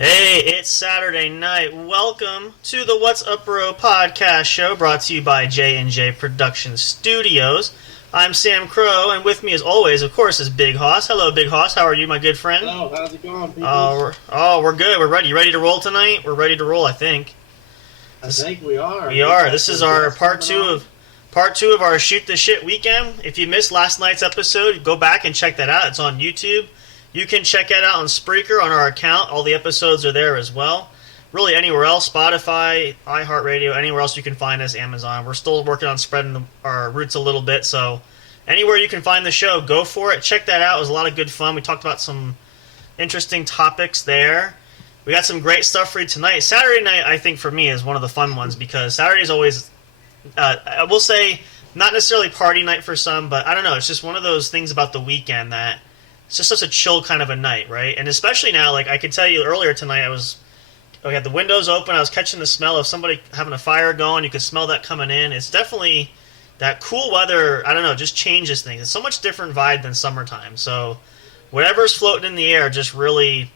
Hey, it's Saturday night. Welcome to the What's Up Bro podcast show, brought to you by J&J Production Studios. I'm Sam Crow, and with me as always, of course, is Big Hoss. Hello, Big Hoss. How are you, my good friend? Hello, how's it going, people? We're good. We're ready. You ready to roll tonight? We're ready to roll, I think. I think we are. We are. This is our part two of our Shoot the Shit weekend. If you missed last night's episode, go back and check that out. It's on YouTube. You can check it out on Spreaker on our account. All the episodes are there as well. Really anywhere else, Spotify, iHeartRadio, anywhere else you can find us, Amazon. We're still working on spreading our roots a little bit, so anywhere you can find the show, go for it. Check that out. It was a lot of good fun. We talked about some interesting topics there. We got some great stuff for you tonight. Saturday night, I think, for me, is one of the fun ones because Saturday is always, I will say, not necessarily party night for some, but I don't know. It's just one of those things about the weekend that it's just such a chill kind of a night, right? And especially now, like I could tell you earlier tonight, we had the windows open. I was catching the smell of somebody having a fire going. You could smell that coming in. It's definitely that cool weather. I don't know, just changes things. It's so much different vibe than summertime. So whatever's floating in the air just really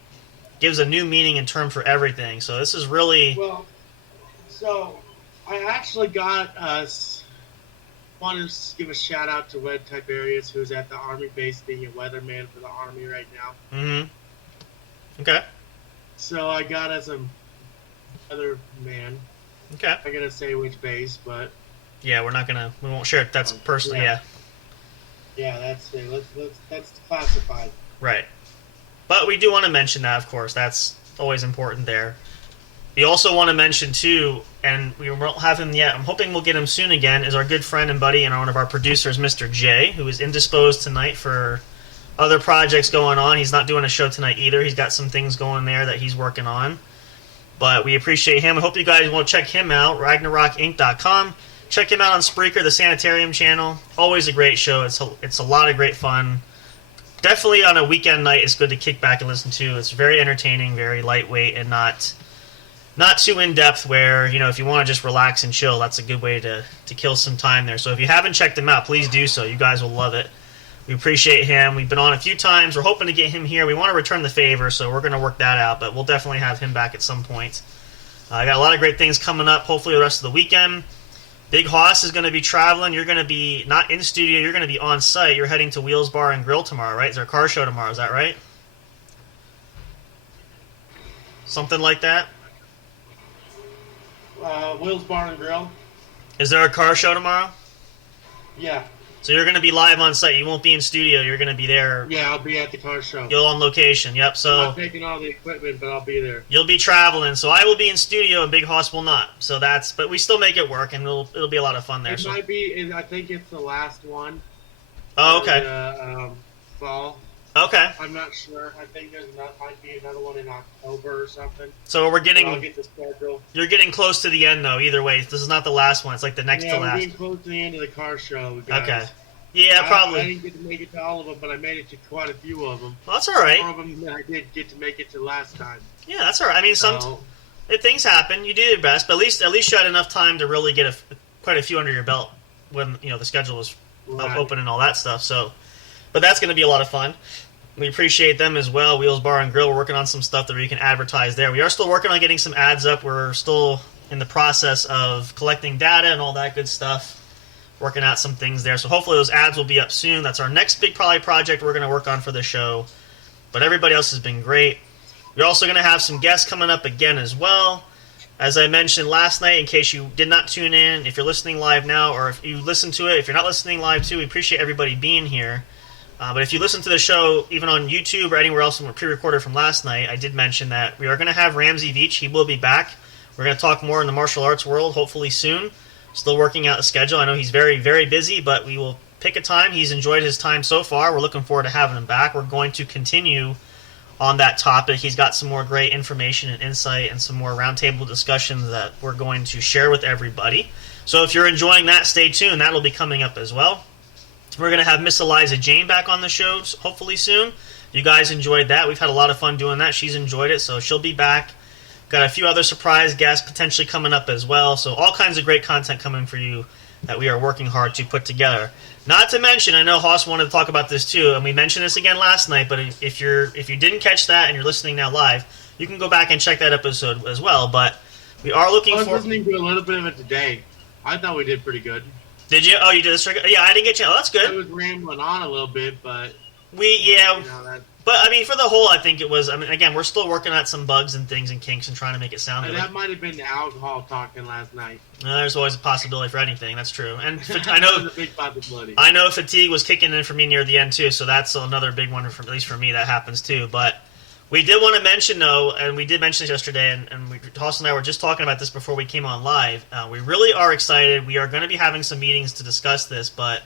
gives a new meaning and term for everything. So this is really So I actually got wanted to give a shout out to Wed Tiberius, who's at the Army base being a weatherman for the Army right now. Mm-hmm. Okay. So I got as a weatherman. Okay. I gotta say which base, but yeah, we won't share it. That's personally, yeah. Yeah, that's it. That's classified. Right. But we do want to mention that, of course. That's always important there. We also want to mention, too, and we won't have him yet, I'm hoping we'll get him soon again, is our good friend and buddy and one of our producers, Mr. J, who is indisposed tonight for other projects going on. He's not doing a show tonight either. He's got some things going there that he's working on. But we appreciate him. I hope you guys will check him out, RagnarokInc.com. Check him out on Spreaker, the Sanitarium channel. Always a great show. It's a lot of great fun. Definitely on a weekend night, it's good to kick back and listen to. It's very entertaining, very lightweight, and not too in-depth where, if you want to just relax and chill, that's a good way to kill some time there. So if you haven't checked him out, please do so. You guys will love it. We appreciate him. We've been on a few times. We're hoping to get him here. We want to return the favor, so we're going to work that out, but we'll definitely have him back at some point. I got a lot of great things coming up, hopefully the rest of the weekend. Big Hoss is going to be traveling. You're going to be not in studio. You're going to be on site. You're heading to Wheels Bar and Grill tomorrow, right? Is there a car show tomorrow? Is that right? Something like that? Will's Bar and Grill. Is there a car show tomorrow? Yeah. So you're going to be live on site. You won't be in studio. You're going to be there. Yeah, I'll be at the car show. You'll on location. Yep. So I'm not taking all the equipment, but I'll be there. You'll be traveling. So I will be in studio and Big Hoss will not. So but we still make it work, and it'll be a lot of fun there. It might be. I think it's the last one. Oh, okay. Fall. Okay. I'm not sure. I think might be another one in October or something. So I'll get the schedule. You're getting close to the end, though. Either way, this is not the last one. It's like the next to last. Yeah, we're getting close to the end of the car show, guys. Okay. Yeah, probably. I didn't get to make it to all of them, but I made it to quite a few of them. Well, that's all right. 4 of them I did get to make it to last time. Yeah, that's all right. I mean, if things happen, you do your best, but at least you had enough time to really get quite a few under your belt when the schedule was open and all that stuff. So, but that's going to be a lot of fun. We appreciate them as well. Wheels Bar and Grill. We're working on some stuff that we can advertise there. We are still working on getting some ads up. We're still in the process of collecting data and all that good stuff. Working out some things there. So hopefully those ads will be up soon. That's our next big probably project we're going to work on for the show. But everybody else has been great. We're also going to have some guests coming up again as well. As I mentioned last night, in case you did not tune in, if you're listening live now or if you listen to it, if you're not listening live too, we appreciate everybody being here. But if you listen to the show, even on YouTube or anywhere else, we're pre-recorded from last night, I did mention that we are going to have Ramsey Veach. He will be back. We're going to talk more in the martial arts world, hopefully soon. Still working out a schedule. I know he's very, very busy, but we will pick a time. He's enjoyed his time so far. We're looking forward to having him back. We're going to continue on that topic. He's got some more great information and insight and some more roundtable discussions that we're going to share with everybody. So if you're enjoying that, stay tuned. That'll be coming up as well. We're going to have Miss Eliza Jane back on the show hopefully soon. You guys enjoyed that. We've had a lot of fun doing that. She's enjoyed it, so she'll be back. Got a few other surprise guests potentially coming up as well. So all kinds of great content coming for you that we are working hard to put together. Not to mention, I know Haas wanted to talk about this too, and we mentioned this again last night, but if you didn't catch that and you're listening now live, you can go back and check that episode as well. But we are looking for... I was listening to a little bit of it today. I thought we did pretty good. Did you? Oh, you did this? Yeah, I didn't get you. Oh, that's good. I was rambling on a little bit, but... But, I mean, for the whole, I think it was... I mean, again, we're still working at some bugs and things and kinks and trying to make it sound good. That might have been the alcohol talking last night. There's always a possibility for anything. That's true. And I know... That was a big possibility. I know fatigue was kicking in for me near the end, too, so that's another big one, at least for me, that happens, too. But we did want to mention, though, and we did mention this yesterday, and Toss and I were just talking about this before we came on live. We really are excited. We are going to be having some meetings to discuss this, but...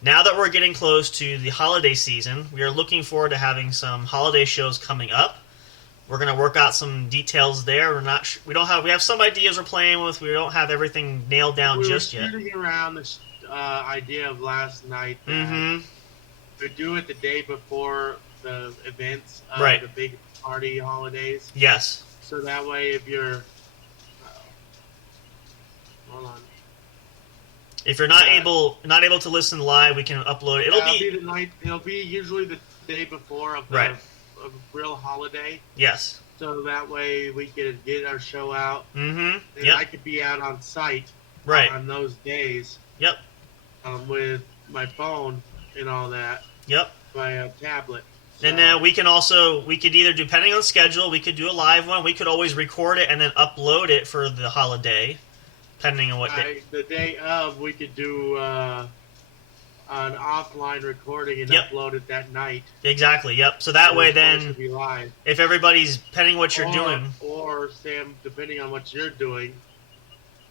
Now that we're getting close to the holiday season, we are looking forward to having some holiday shows coming up. We're going to work out some details there. We have some ideas we're playing with. We don't have everything nailed down just yet. We were shooting around this idea of last night that we do it the day before the events, right. The big party holidays. Yes. So that way, if you're hold on. If you're not able to listen live, we can upload it. It'll be usually the day before of the of a real holiday. Yes. So that way we can get our show out. Mm-hmm. And I could be out on site. Right. On those days. Yep. With my phone and all that. Yep. My tablet. So, and then we could either, depending on schedule, we could do a live one. We could always record it and then upload it for the holiday. Depending on what day. The day of, we could do an offline recording and upload it that night. Exactly, yep. So that way then, be live. If everybody's, depending on what you're doing. Or, Sam, depending on what you're doing,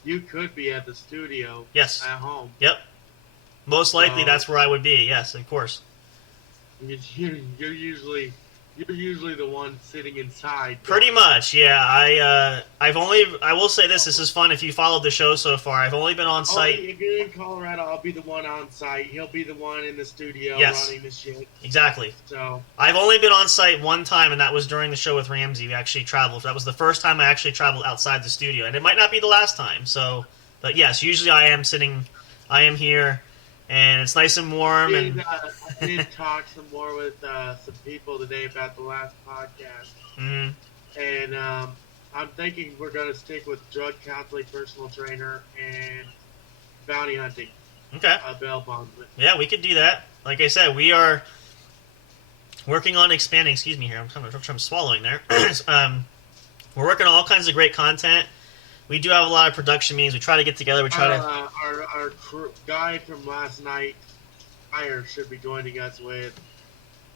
you could be at the studio at home. Yep. Most likely that's where I would be, yes, of course. You're usually the one sitting inside. Pretty much, yeah. I will say this is fun if you followed the show so far. I've only been on site. If you're in Colorado, I'll be the one on site. He'll be the one in the studio running the shit. Exactly. So I've only been on site one time, and that was during the show with Ramsey. We actually traveled. That was the first time I actually traveled outside the studio, and it might not be the last time. So, but yes, usually I am here. And it's nice and warm. I did talk some more with some people today about the last podcast. Mm-hmm. And I'm thinking we're going to stick with drug counseling, personal trainer, and bounty hunting. Okay. Bail bondsman. Yeah, we could do that. Like I said, we are working on expanding. Excuse me here. I'm swallowing there. We're working on all kinds of great content. We do have a lot of production meetings. We try to get together. Our guy from last night, Iyer, should be joining us with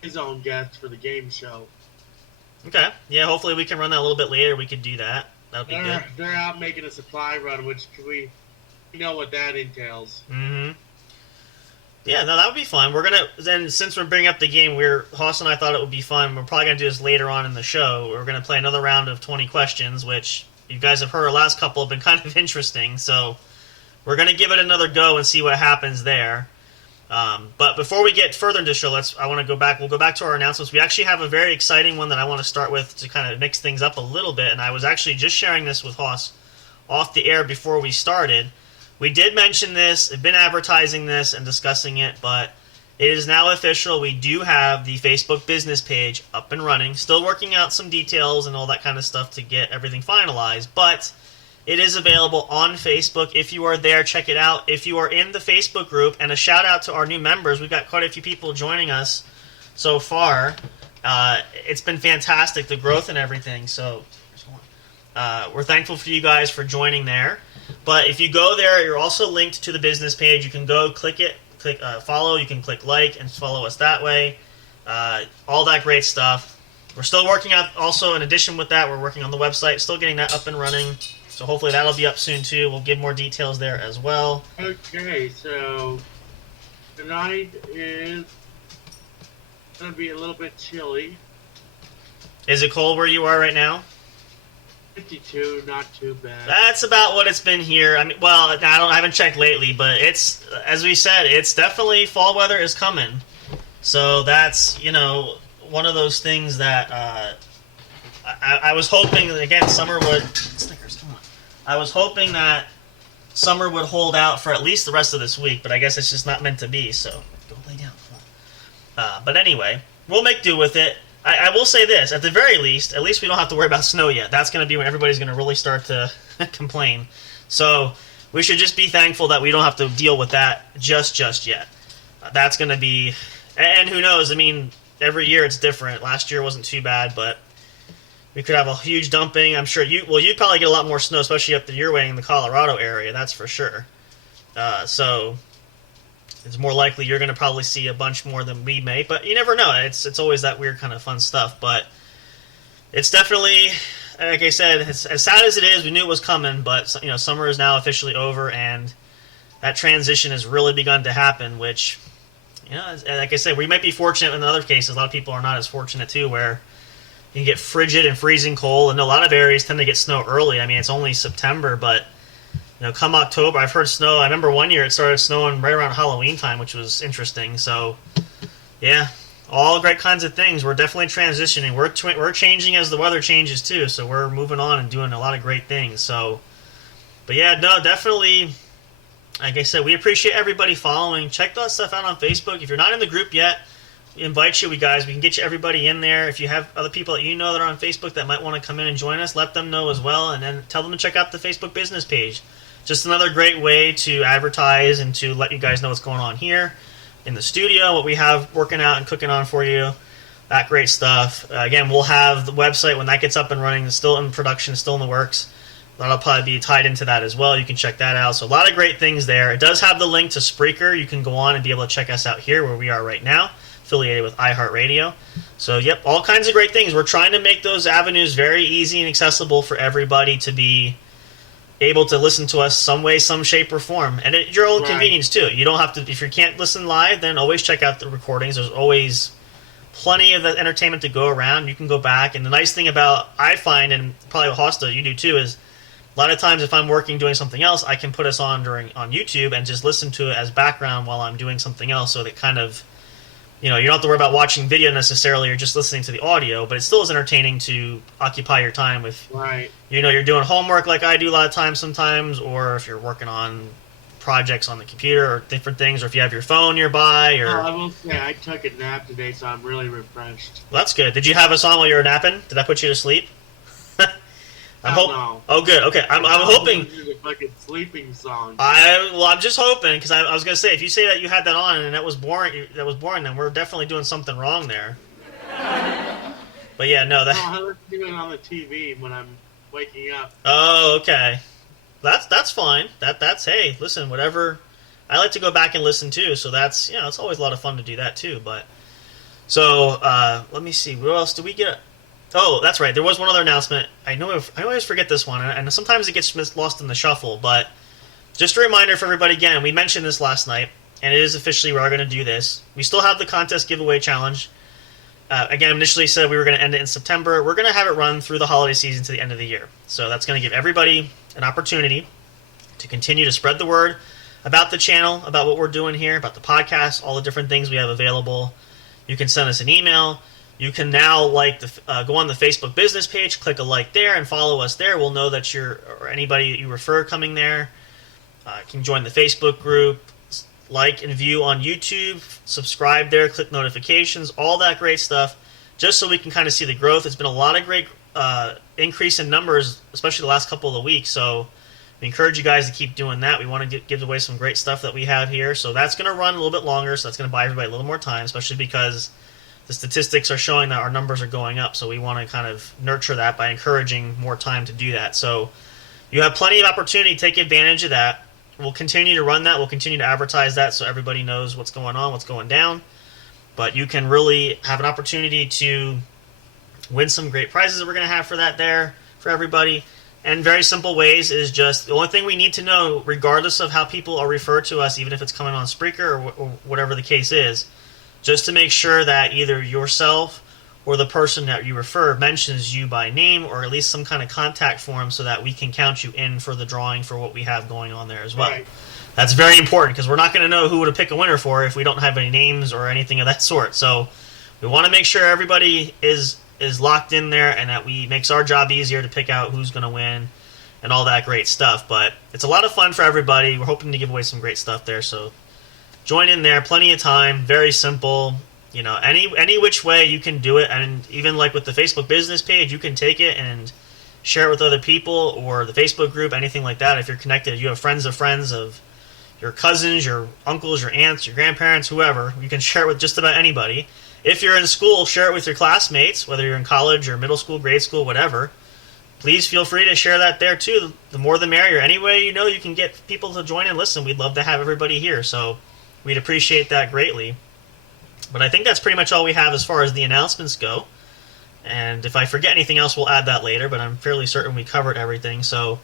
his own guest for the game show. Okay. Yeah, hopefully we can run that a little bit later. We could do that. That would be good. They're out making a supply run, which we know what that entails. Mm-hmm. Yeah, no, that would be fun. We're gonna then, since we're bringing up the game, Haas and I thought it would be fun. We're probably gonna do this later on in the show. We're gonna play another round of 20 questions, which you guys have heard our last couple have been kind of interesting, so we're going to give it another go and see what happens there. But before we get further into the show, we'll go back to our announcements. We actually have a very exciting one that I want to start with to kind of mix things up a little bit, and I was actually just sharing this with Haas off the air before we started. We did mention this, have been advertising this and discussing it, but it is now official. We do have the Facebook business page up and running. Still working out some details and all that kind of stuff to get everything finalized. But it is available on Facebook. If you are there, check it out. If you are in the Facebook group, and a shout out to our new members. We've got quite a few people joining us so far. It's been fantastic, the growth and everything. So we're thankful for you guys for joining there. But if you go there, you're also linked to the business page. You can go click it, click follow. You can click like and follow us that way. All that great stuff. We're still working out. Also, in addition with that, we're working on the website. Still getting that up and running. So hopefully that'll be up soon too. We'll give more details there as well. Okay, so tonight is going to be a little bit chilly. Is it cold where you are right now? 52, not too bad. That's about what it's been here. I mean, well, I haven't checked lately, but it's, as we said, it's definitely fall weather is coming. So that's, one of those things that I was hoping, again, summer would... Snickers, come on. I was hoping that summer would hold out for at least the rest of this week, but I guess it's just not meant to be, so go lay down. But anyway, we'll make do with it. I will say this, at the very least, at least we don't have to worry about snow yet. That's going to be when everybody's going to really start to complain. So we should just be thankful that we don't have to deal with that just yet. That's going to be... And who knows, I mean, every year it's different. Last year wasn't too bad, but we could have a huge dumping. I'm sure you'd probably get a lot more snow, especially up your way in the Colorado area, that's for sure. So it's more likely you're going to probably see a bunch more than we may, but you never know. It's always that weird kind of fun stuff, but it's definitely, like I said, as sad as it is, we knew it was coming, but summer is now officially over, and that transition has really begun to happen, which, like I said, we might be fortunate in other cases. A lot of people are not as fortunate too, where you can get frigid and freezing cold, and a lot of areas tend to get snow early. I mean, it's only September, but come October, I've heard snow. I remember one year it started snowing right around Halloween time, which was interesting. So, yeah, all great kinds of things. We're definitely transitioning. We're changing as the weather changes too. So we're moving on and doing a lot of great things. So, but yeah, no, definitely. Like I said, we appreciate everybody following. Check that stuff out on Facebook. If you're not in the group yet, we invite you, guys. We can get you everybody in there. If you have other people that that are on Facebook that might want to come in and join us, let them know as well, and then tell them to check out the Facebook business page. Just another great way to advertise and to let you guys know what's going on here in the studio, what we have working out and cooking on for you, that great stuff. Again, we'll have the website when that gets up and running. It's still in production, still in the works. That'll probably be tied into that as well. You can check that out. So a lot of great things there. It does have the link to Spreaker. You can go on and be able to check us out here where we are right now, affiliated with iHeartRadio. So, yep, all kinds of great things. We're trying to make those avenues very easy and accessible for everybody to be able to listen to us some way, some shape, or form. And at your own convenience, too. You don't have to, if you can't listen live, then always check out the recordings. There's always plenty of entertainment to go around. You can go back. And the nice thing about, I find, and probably Hosta, you do too, is a lot of times if I'm working doing something else, I can put us on YouTube and just listen to it as background while I'm doing something else, so that kind of, you don't have to worry about watching video necessarily or just listening to the audio, but it still is entertaining to occupy your time with, you're doing homework like I do a lot of times sometimes, or if you're working on projects on the computer or different things, or if you have your phone nearby. Or I will say I took a nap today, so I'm really refreshed. Well, that's good. Did you have us on while you were napping? Did I put you to sleep? No. Oh, good. Okay, I'm hoping. A fucking sleeping song. I'm just hoping, because I was gonna say, if you say that you had that on and that was boring, then we're definitely doing something wrong there. But yeah, no, that. I listen to it on the TV when I'm waking up. Oh, okay. That's fine. That's hey, listen, whatever. I like to go back and listen too, so that's it's always a lot of fun to do that too. But so let me see, what else do we get? Oh, that's right. There was one other announcement. I always forget this one, and sometimes it gets lost in the shuffle. But just a reminder for everybody again, we mentioned this last night, and it is officially we are going to do this. We still have the contest giveaway challenge. Again, initially said we were going to end it in September. We're going to have it run through the holiday season to the end of the year. So that's going to give everybody an opportunity to continue to spread the word about the channel, about what we're doing here, about the podcast, all the different things we have available. You can send us an email. You can now go on the Facebook business page, click a like there, and follow us there. We'll know that or anybody you refer coming there can join the Facebook group, like and view on YouTube, subscribe there, click notifications, all that great stuff, just so we can kind of see the growth. It's been a lot of great increase in numbers, especially the last couple of weeks. So we encourage you guys to keep doing that. We want to give away some great stuff that we have here. So that's going to run a little bit longer, so that's going to buy everybody a little more time, especially because the statistics are showing that our numbers are going up, so we want to kind of nurture that by encouraging more time to do that. So you have plenty of opportunity to take advantage of that. we'll continue to run that. We'll continue to advertise that so everybody knows what's going on, what's going down. But you can really have an opportunity to win some great prizes that we're going to have for that there for everybody. And very simple ways is just the only thing we need to know, regardless of how people are referred to us, even if it's coming on Spreaker or whatever the case is, just to make sure that either yourself or the person that you refer mentions you by name or at least some kind of contact form so that we can count you in for the drawing for what we have going on there as well. Right. That's very important because we're not going to know who to pick a winner for if we don't have any names or anything of that sort. So we want to make sure everybody is locked in there and that makes our job easier to pick out who's going to win and all that great stuff. But it's a lot of fun for everybody. We're hoping to give away some great stuff there. So join in there. Plenty of time. Very simple. You know, any which way you can do it. And even like with the Facebook business page, you can take it and share it with other people or the Facebook group, anything like that. If you're connected, you have friends of your cousins, your uncles, your aunts, your grandparents, whoever. You can share it with just about anybody. If you're in school, share it with your classmates, whether you're in college or middle school, grade school, whatever. Please feel free to share that there too. The more the merrier. Any way you know you can get people to join and listen, we'd love to have everybody here. So we'd appreciate that greatly. But I think that's pretty much all we have as far as the announcements go. And if I forget anything else, we'll add that later, but I'm fairly certain we covered everything. So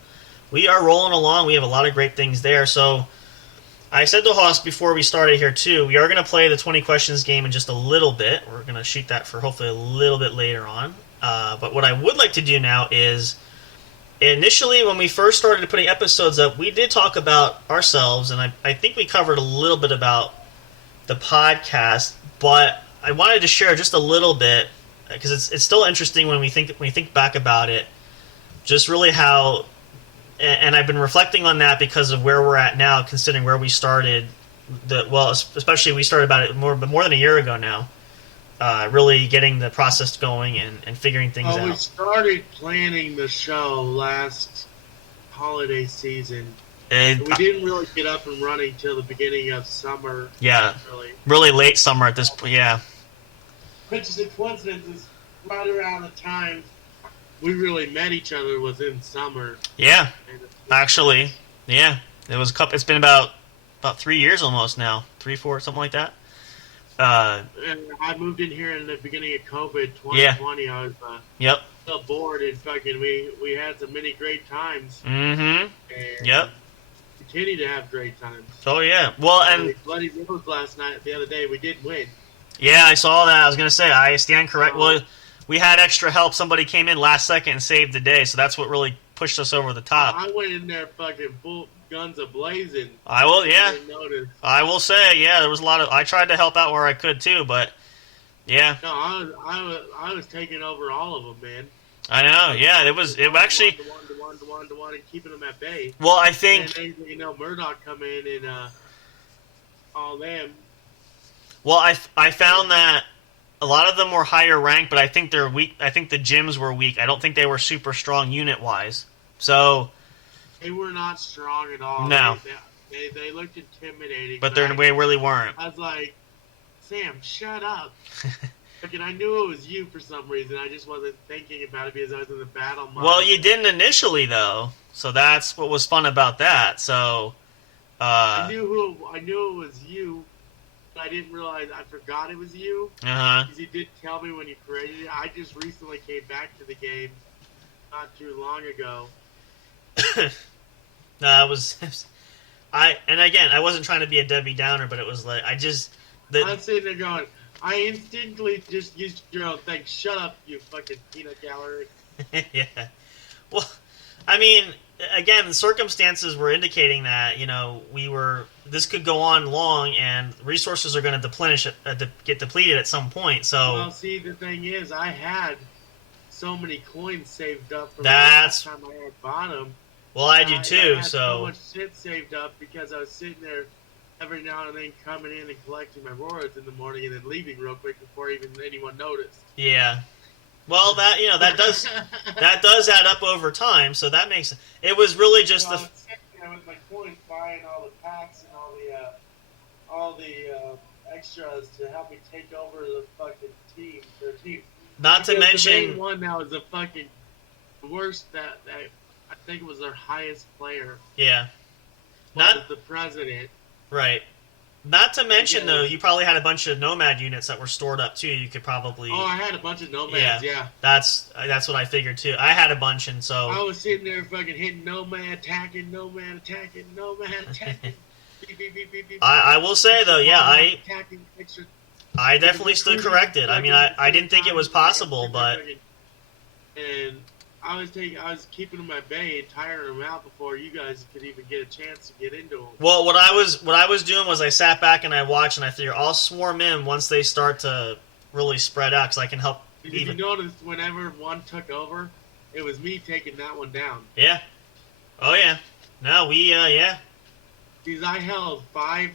we are rolling along. We have a lot of great things there. So I said to Hoss before we started here, too, we are going to play the 20 questions game in just a little bit. We're going to shoot that for hopefully a little bit later on. But what I would like to do now is, initially when we first started putting episodes up, we did talk about ourselves, and I think we covered a little bit about the podcast, but I wanted to share just a little bit, because it's still interesting when we think back about it, just really how... And I've been reflecting on that because of where we're at now, considering where we started. Especially we started about it more than a year ago now. Really getting the process going and figuring things out. We started planning the show last holiday season. And we didn't really get up and running till the beginning of summer. Yeah, really late summer at this point. Yeah, which is a coincidence. Is right around the time we really met each other was in summer. Yeah, actually, yeah. It's been about 3 years almost now, 3, 4, something like that. And I moved in here in the beginning of COVID 2020. Yeah. I was so bored and fucking we had so many great times. Mm-hmm. And yep. Continue to have great times. Oh yeah. Well, and Bloody Rose the other day we did win. Yeah, I saw that. I was gonna say I stand correct. Well, we had extra help. Somebody came in last second and saved the day, so that's what really pushed us over the top. I went in there fucking full guns a-blazing. I will say, yeah, there was a lot of... I tried to help out where I could, too, but, yeah. No, I was taking over all of them, man. I know, yeah, it actually... To one, and keeping them at bay. Well, I think... And then, Murdoch come in and, all them. Well, I found that a lot of them were higher ranked, but I think they're weak. I think the gyms were weak. I don't think they were super strong unit-wise. So... They were not strong at all. No. They looked intimidating. But they really weren't. I was like, Sam, shut up. And I knew it was you for some reason. I just wasn't thinking about it because I was in the battle mode. Well, you didn't initially, though. So that's what was fun about that. So... I knew it was you. I didn't realize. I forgot it was you. Because you did tell me when you created it. I just recently came back to the game not too long ago. No, it was and again, I wasn't trying to be a Debbie Downer, but it was like I was sitting there going, I instinctively just used your own thing. Shut up, you fucking peanut gallery. Yeah. Well, I mean, again, the circumstances were indicating that this could go on long, and resources are going to get depleted at some point. So, well, see, the thing is, I had so many coins saved up from last time I had bought them. Well, I do too. I had so much shit saved up because I was sitting there every now and then coming in and collecting my rewards in the morning and then leaving real quick before even anyone noticed. Yeah. Well, that does add up over time. So that makes it was really just I was sitting there with my coins buying all the packs and all the extras to help me take over the fucking team. Their team. Not to mention the main one that was the fucking worst that I think it was their highest player. Yeah. was the president. Right. Not to mention, though, you probably had a bunch of Nomad units that were stored up, too. You could probably... Oh, I had a bunch of Nomads, yeah. That's what I figured, too. I had a bunch, and so... I was sitting there fucking hitting Nomad, attacking, Nomad, attacking, Nomad, attacking. Beep, beep, beep, beep, beep. I will say, though, yeah, I definitely stood corrected. I mean, I didn't think it was possible, but... And I was keeping them at bay and tiring them out before you guys could even get a chance to get into them. Well, what I was doing was I sat back and I watched, and I figured I'll swarm in once they start to really spread out, because I can help. Did you notice whenever one took over, it was me taking that one down? Yeah. Oh yeah. No, yeah. Because I held 5,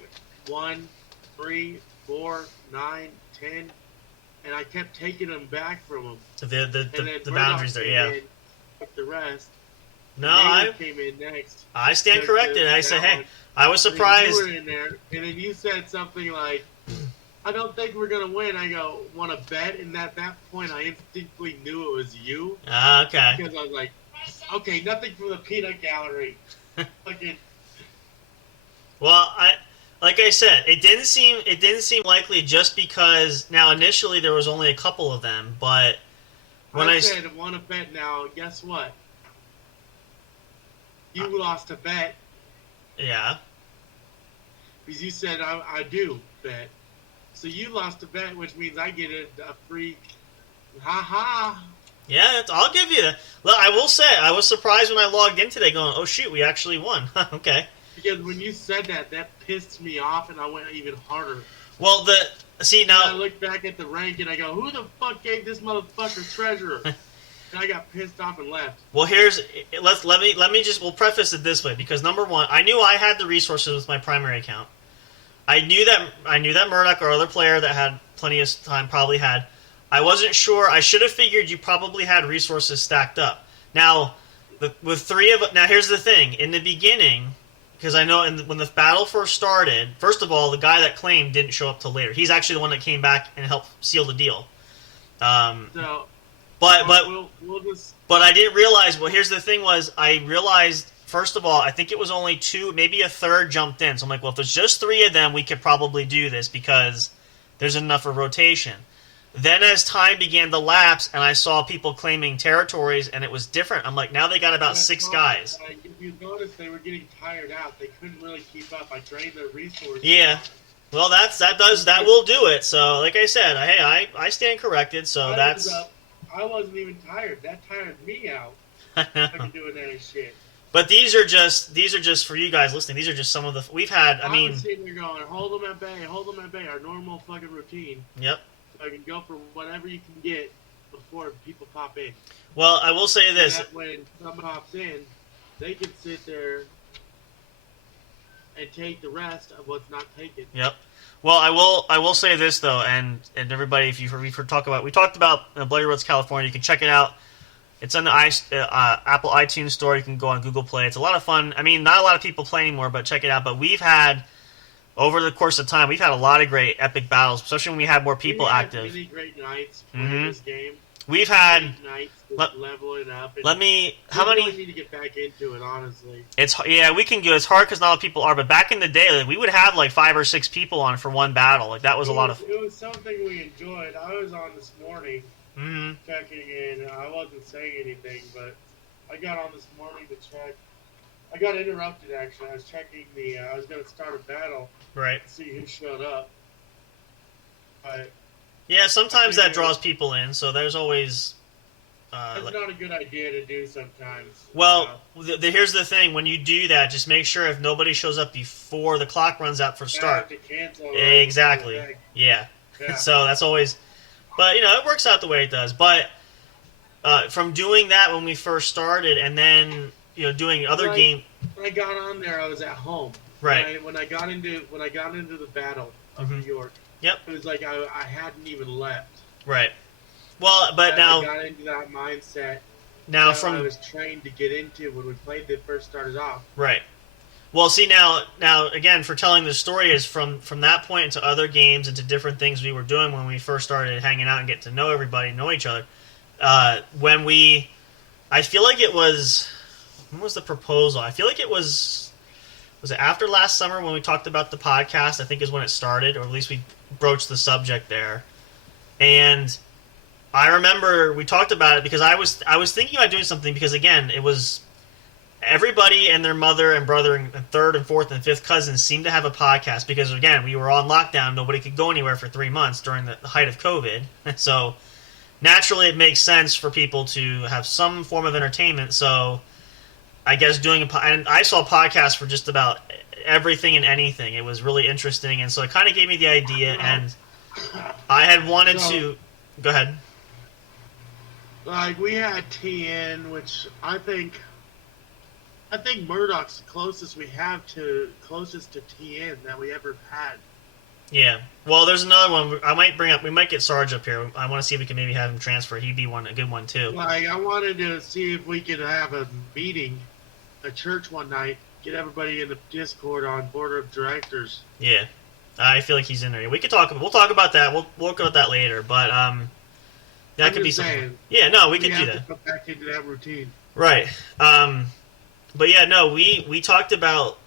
1, 3, 4, 9, 10, and I kept taking them back from them. So the boundaries there, yeah. The rest. No, I came in next. I stand corrected. I say, hey, I was surprised. You were in there, and then you said something like, "I don't think we're gonna win." I go, "Want to bet?" And at that point, I instinctively knew it was you. Okay. Because I was like, "Okay, nothing from the peanut gallery." Fucking. Well, like I said, it didn't seem likely just because now initially there was only a couple of them, but when I said want to bet now, guess what? You lost a bet. Yeah. Because you said I do bet, so you lost a bet, which means I get a free. Ha ha. Yeah, I'll give you that. Look, I will say I was surprised when I logged in today, going, "Oh shoot, we actually won." Okay. Because when you said that pissed me off, and I went even harder. Well, now I look back at the rank and I go, "Who the fuck gave this motherfucker treasurer?" And I got pissed off and left. Well, we'll preface it this way, because number one, I knew I had the resources with my primary account. I knew that Murdoch or other player that had plenty of time probably had. I wasn't sure. I should have figured you probably had resources stacked up. Now, with three of now here's the thing. In the beginning, because I know when the battle first started, first of all, the guy that claimed didn't show up till later. He's actually the one that came back and helped seal the deal. But I didn't realize. Well, here's the thing: I realized first of all, I think it was only 2, maybe a third jumped in. So I'm like, well, if there's just 3 of them, we could probably do this because there's enough of rotation. Then as time began to lapse, and I saw people claiming territories, and it was different. I'm like, now they got about 6 guys. If you notice, they were getting tired out. They couldn't really keep up. I drained their resources. Yeah. Well, that will do it. So, like I said, hey, I stand corrected. So I wasn't even tired. That tired me out. I'm doing that shit. But these are just for you guys listening. These are just some of the we've had. I mean, sitting there going, hold them at bay, our normal fucking routine. Yep. So I can go for whatever you can get before people pop in. Well, I will say this: that when someone pops in, they can sit there and take the rest of what's not taken. Yep. Well, I will say this though, and everybody, if we talked about Bloody Roads, California, you can check it out. It's on the Apple iTunes Store. You can go on Google Play. It's a lot of fun. I mean, not a lot of people play anymore, but check it out. But we've had, over the course of time, we've had a lot of great epic battles, especially when we had more people active. Really great nights playing this game. We've had nights leveling up. How many? We need to get back into it, honestly. We can go. It's hard because not a lot of people are, but back in the day, like, we would have like 5 or 6 people on for one battle. Like that was a lot of. It was something we enjoyed. I was on this morning. Checking in. I wasn't saying anything, but I got on this morning to check. I got interrupted, actually. I was checking I was going to start a battle. Right. To see who showed up. But yeah, sometimes that draws people in, so there's always... That's not a good idea to do sometimes. Well, here's the thing. When you do that, just make sure if nobody shows up before the clock runs out for start. You have to cancel. Exactly. Yeah. So that's always... But, it works out the way it does. But from doing that when we first started, and then, doing other game... When I got on there, I was at home. Right. When I got into the battle of New York, yep, it was like I hadn't even left. Right. Well, but now... I got into that mindset that I was trained to get into when we played that first started off. Right. Well, see, now again, for telling the story is from that point into other games, into different things we were doing when we first started hanging out and get to know everybody, know each other. I feel like it was... When was the proposal? I feel like it was was it after last summer when we talked about the podcast? I think is when it started, or at least we broached the subject there. And I remember we talked about it because I was thinking about doing something because again it was everybody and their mother and brother and third and fourth and fifth cousins seemed to have a podcast because again we were on lockdown, nobody could go anywhere for 3 months during the height of COVID, so naturally it makes sense for people to have some form of entertainment. So I guess and I saw podcasts for just about everything and anything. It was really interesting, and so it kind of gave me the idea, and I had wanted to go ahead. Like we had TN, which I think Murdoch's the closest to TN that we ever had. Yeah. Well, there's another one I might bring up. We might get Sarge up here. I want to see if we can maybe have him transfer. He'd be a good one too. Like I wanted to see if we could have a meeting, a church one night, get everybody in the Discord on board of directors. Yeah. I feel like he's in there. We'll talk about that. We'll look at that later. But that could be something. Yeah, no, we could do that. Go back into that routine. Right. But yeah, no, we talked about.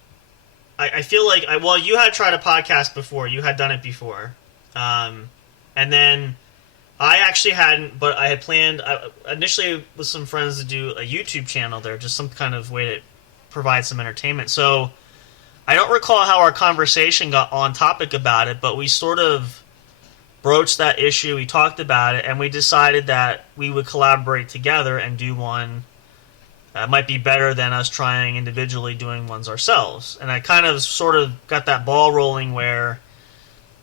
I feel like you had tried a podcast before. You had done it before, and then I actually hadn't. But I had planned initially with some friends to do a YouTube channel there, just some kind of way to provide some entertainment. So I don't recall how our conversation got on topic about it, but we sort of broached that issue. We talked about it, and we decided that we would collaborate together and do one. Might be better than us trying individually doing ones ourselves. And I kind of sort of got that ball rolling where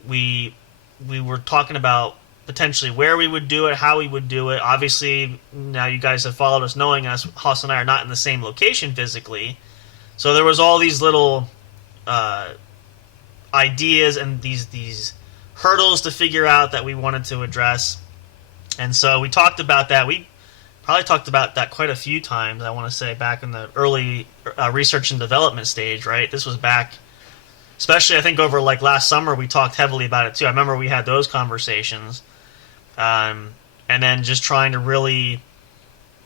we were talking about potentially where we would do it, how we would do it. Obviously, now you guys have followed us knowing us, Haas and I are not in the same location physically. So there was all these little ideas and these hurdles to figure out that we wanted to address. And so we talked about that. We probably talked about that quite a few times, I want to say, back in the early research and development stage, right? This was back, especially I think over like last summer, we talked heavily about it too. I remember we had those conversations. And then just trying to really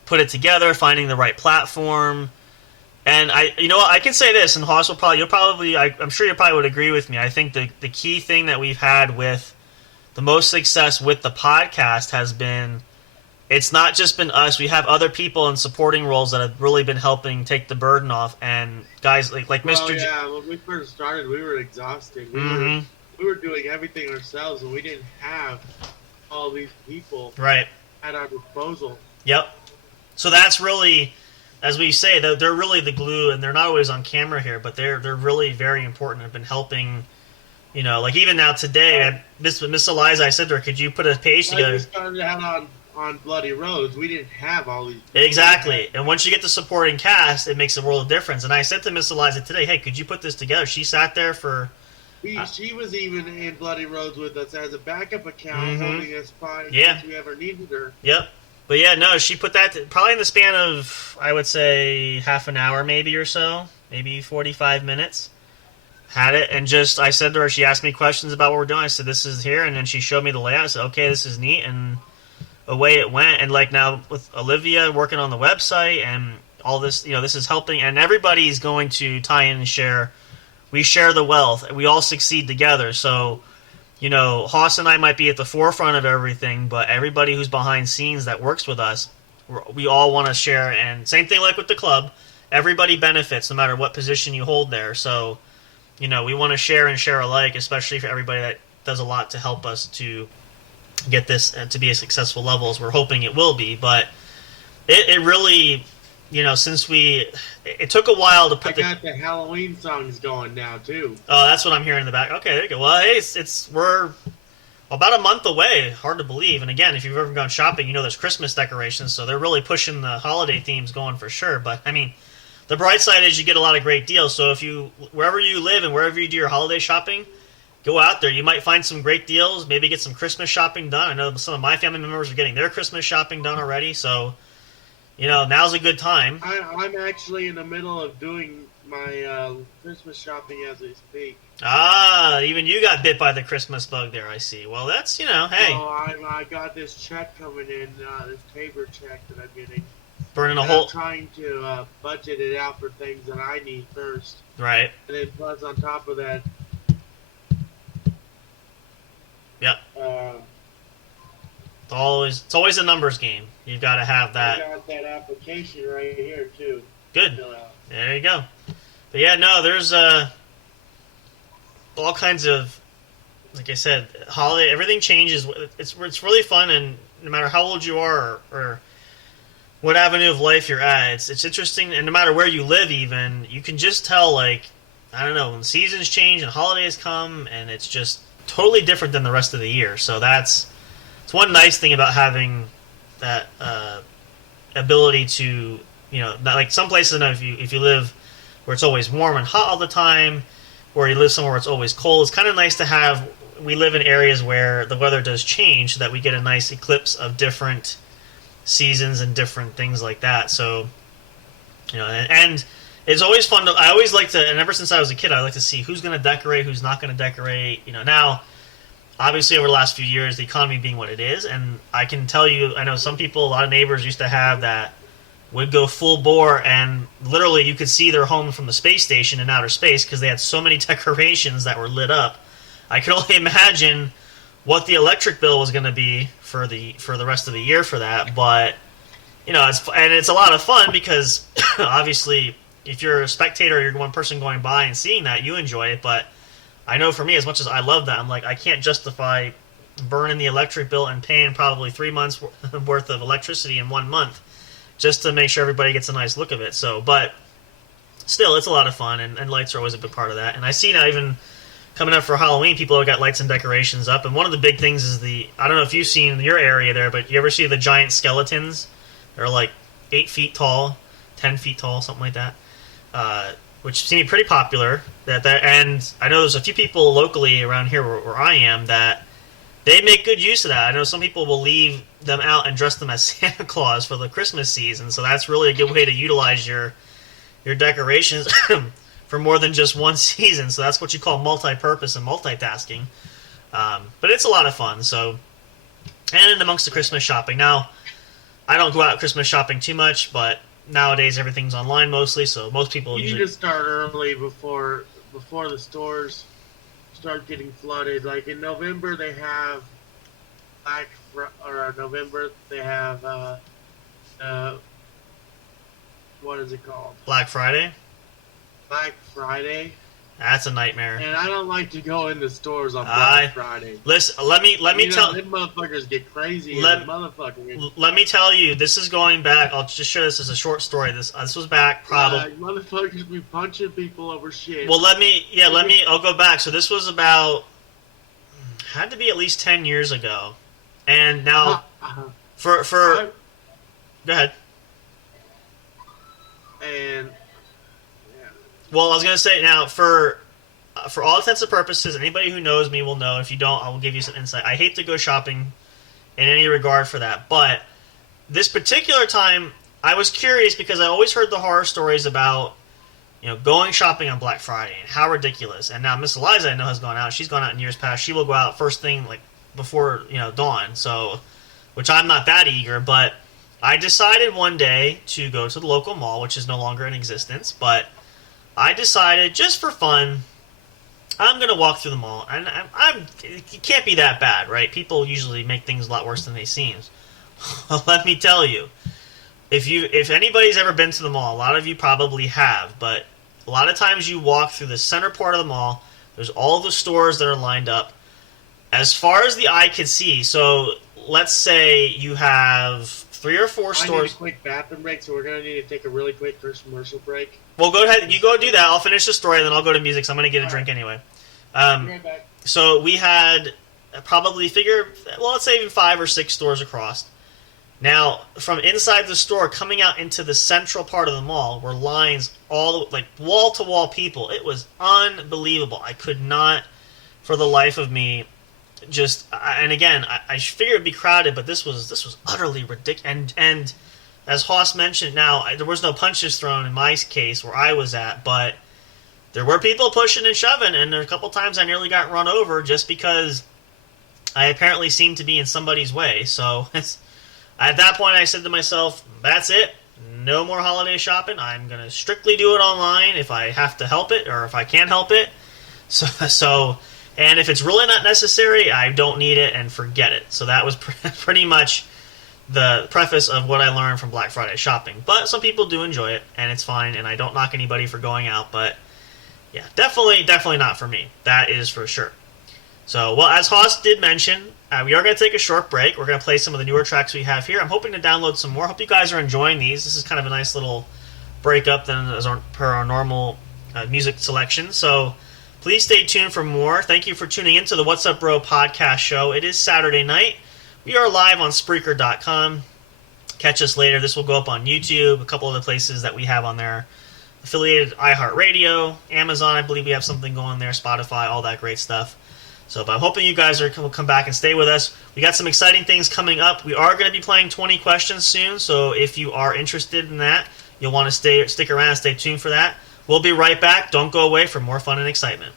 put it together, finding the right platform. And I can say this, and Haas I'm sure you probably would agree with me. I think the key thing that we've had with the most success with the podcast has been, it's not just been us. We have other people in supporting roles that have really been helping take the burden off. And guys like Mr. Yeah, when we first started, we were exhausted. We were doing everything ourselves, and we didn't have all these people right at our disposal. Yep. So that's really, as we say, they're really the glue, and they're not always on camera here, but they're really very important. Have been helping. Like even now today, Miss Eliza, I said to her, "Could you put a page together?" We started out on Bloody Roads, we didn't have all these people. Exactly. And once you get the supporting cast, it makes a world of difference. And I said to Miss Eliza today, hey, could you put this together? She sat there for... She was even in Bloody Roads with us as a backup account, holding us fine in case we ever needed her. Yep. But yeah, no, she put that probably in the span of, I would say, half an hour maybe or so, maybe 45 minutes. Had it, and I said to her, she asked me questions about what we're doing. I said, this is here, and then she showed me the layout. I said, okay, this is neat, and away it went. And like now with Olivia working on the website and all this, this is helping, and everybody's going to tie in and share. We share the wealth. We all succeed together. So, Haas and I might be at the forefront of everything, but everybody who's behind scenes that works with us, we all want to share. And same thing like with the club, everybody benefits no matter what position you hold there. So, we want to share and share alike, especially for everybody that does a lot to help us to get this to be a successful level as we're hoping it will be. But it really, since it took a while to put I got the Halloween songs going now too. Oh, that's what I'm hearing in the back. Okay, there you go. Well, hey, we're about a month away. Hard to believe. And again, if you've ever gone shopping, there's Christmas decorations, so they're really pushing the holiday themes going for sure. But I mean, the bright side is you get a lot of great deals. So if wherever you live and wherever you do your holiday shopping, go out there. You might find some great deals. Maybe get some Christmas shopping done. I know some of my family members are getting their Christmas shopping done already. So, now's a good time. I'm actually in the middle of doing my Christmas shopping as we speak. Ah, even you got bit by the Christmas bug there, I see. Well, that's, hey. So I got this check coming in, this Tabor check that I'm getting. Burning a and hole. I'm trying to budget it out for things that I need first. Right. And then plus on top of that. Yep. It's always a numbers game. You've got to have that. I got that application right here too. Good. There you go. But yeah, no, there's all kinds of, like I said, holiday. Everything changes. It's really fun, and no matter how old you are or what avenue of life you're at, it's interesting. And no matter where you live, even you can just tell, like, I don't know, when seasons change and holidays come, and it's just totally different than the rest of the year. So it's one nice thing about having that ability to, like some places, if you live where it's always warm and hot all the time, or you live somewhere where it's always cold, it's kind of nice to have. We live in areas where the weather does change, so that we get a nice eclipse of different seasons and different things like that. So, and it's always fun. I always like to, and ever since I was a kid, I like to see who's going to decorate, who's not going to decorate. Now, obviously, over the last few years, the economy being what it is, and I can tell you, I know some people, a lot of neighbors used to have that would go full bore, and literally you could see their home from the space station in outer space because they had so many decorations that were lit up. I can only imagine what the electric bill was going to be for the rest of the year for that. But it's a lot of fun because obviously, if you're a spectator, you're one person going by and seeing that, you enjoy it. But I know for me, as much as I love that, I'm like, I can't justify burning the electric bill and paying probably 3 months worth of electricity in 1 month just to make sure everybody gets a nice look of it. So, but still, it's a lot of fun, and lights are always a big part of that. And I see now, even coming up for Halloween, people have got lights and decorations up. And one of the big things is I don't know if you've seen your area there, but you ever see the giant skeletons? They're like 8 feet tall, 10 feet tall, something like that. Which seem pretty popular. And I know there's a few people locally around here where I am that they make good use of that. I know some people will leave them out and dress them as Santa Claus for the Christmas season, so that's really a good way to utilize your decorations for more than just one season. So that's what you call multi-purpose and multitasking. But it's a lot of fun. So, and amongst the Christmas shopping. Now, I don't go out Christmas shopping too much, but nowadays everything's online mostly, so most people usually... You need to start early before the stores start getting flooded. Like in November, they have November they have what is it called? Black Friday. Black Friday. That's a nightmare. And I don't like to go into stores on Black Friday. Listen, let me tell. Them motherfuckers get crazy. Let me tell you, this is going back. I'll just share this as a short story. This was back probably. Motherfuckers be punching people over shit. Well, I'll go back. So this was about had to be at least 10 years ago, and now go ahead. And. Well, I was going to say, now, for all intents and purposes, anybody who knows me will know. If you don't, I will give you some insight. I hate to go shopping in any regard for that. But this particular time, I was curious because I always heard the horror stories about, going shopping on Black Friday and how ridiculous. And now Miss Eliza, I know, has gone out. She's gone out in years past. She will go out first thing, like, before, dawn. So, which I'm not that eager. But I decided one day to go to the local mall, which is no longer in existence. But I decided, just for fun, I'm going to walk through the mall. And it can't be that bad, right? People usually make things a lot worse than they seem. Let me tell you, if anybody's ever been to the mall, a lot of you probably have, but a lot of times you walk through the center part of the mall, there's all the stores that are lined up. As far as the eye can see, so let's say you have 3 or 4 stores. I need a quick bathroom break, so we're going to need to take a really quick commercial break. Well, go ahead. You go do that. I'll finish the story, and then I'll go to music, so I'm going to get a drink anyway. Right back. So we had probably let's say even 5 or 6 stores across. Now, from inside the store, coming out into the central part of the mall, were lines like wall-to-wall people. It was unbelievable. I could not, for the life of me, and again, I figured it'd be crowded, but this was utterly ridiculous. And as Haas mentioned, now there was no punches thrown in my case where I was at, but there were people pushing and shoving, and there were a couple times I nearly got run over just because I apparently seemed to be in somebody's way. So at that point, I said to myself, "That's it. No more holiday shopping. I'm gonna strictly do it online if I have to help it or if I can't help it." So, and if it's really not necessary, I don't need it and forget it. So that was pretty much the preface of what I learned from Black Friday shopping. But some people do enjoy it, and it's fine, and I don't knock anybody for going out. But yeah, definitely not for me. That is for sure. So, well, as Haas did mention, we are going to take a short break. We're going to play some of the newer tracks we have here. I'm hoping to download some more. Hope you guys are enjoying these. This is kind of a nice little break up than per our normal music selection. So please stay tuned for more. Thank you for tuning in to the What's Up Bro podcast show. It is Saturday night. We are live on Spreaker.com. Catch us later. This will go up on YouTube, a couple other places that we have on there. Affiliated iHeartRadio, Amazon, I believe we have something going there, Spotify, all that great stuff. So, but I'm hoping you guys will come back and stay with us. We got some exciting things coming up. We are going to be playing 20 questions soon, so if you are interested in that, you'll want to stick around and stay tuned for that. We'll be right back. Don't go away for more fun and excitement.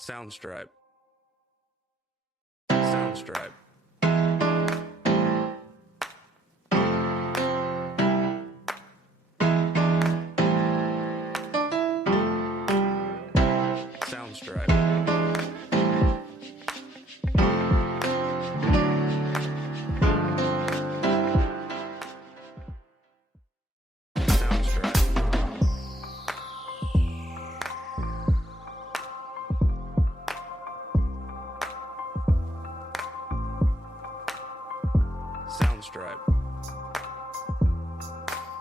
Soundstripe. Soundstripe. Soundstripe. Soundstripe. Soundstripe.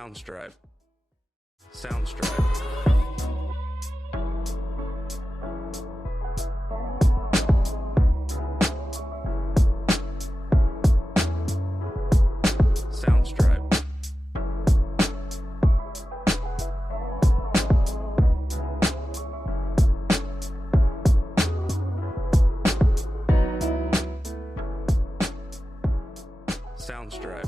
Soundstripe. Soundstripe. Soundstripe.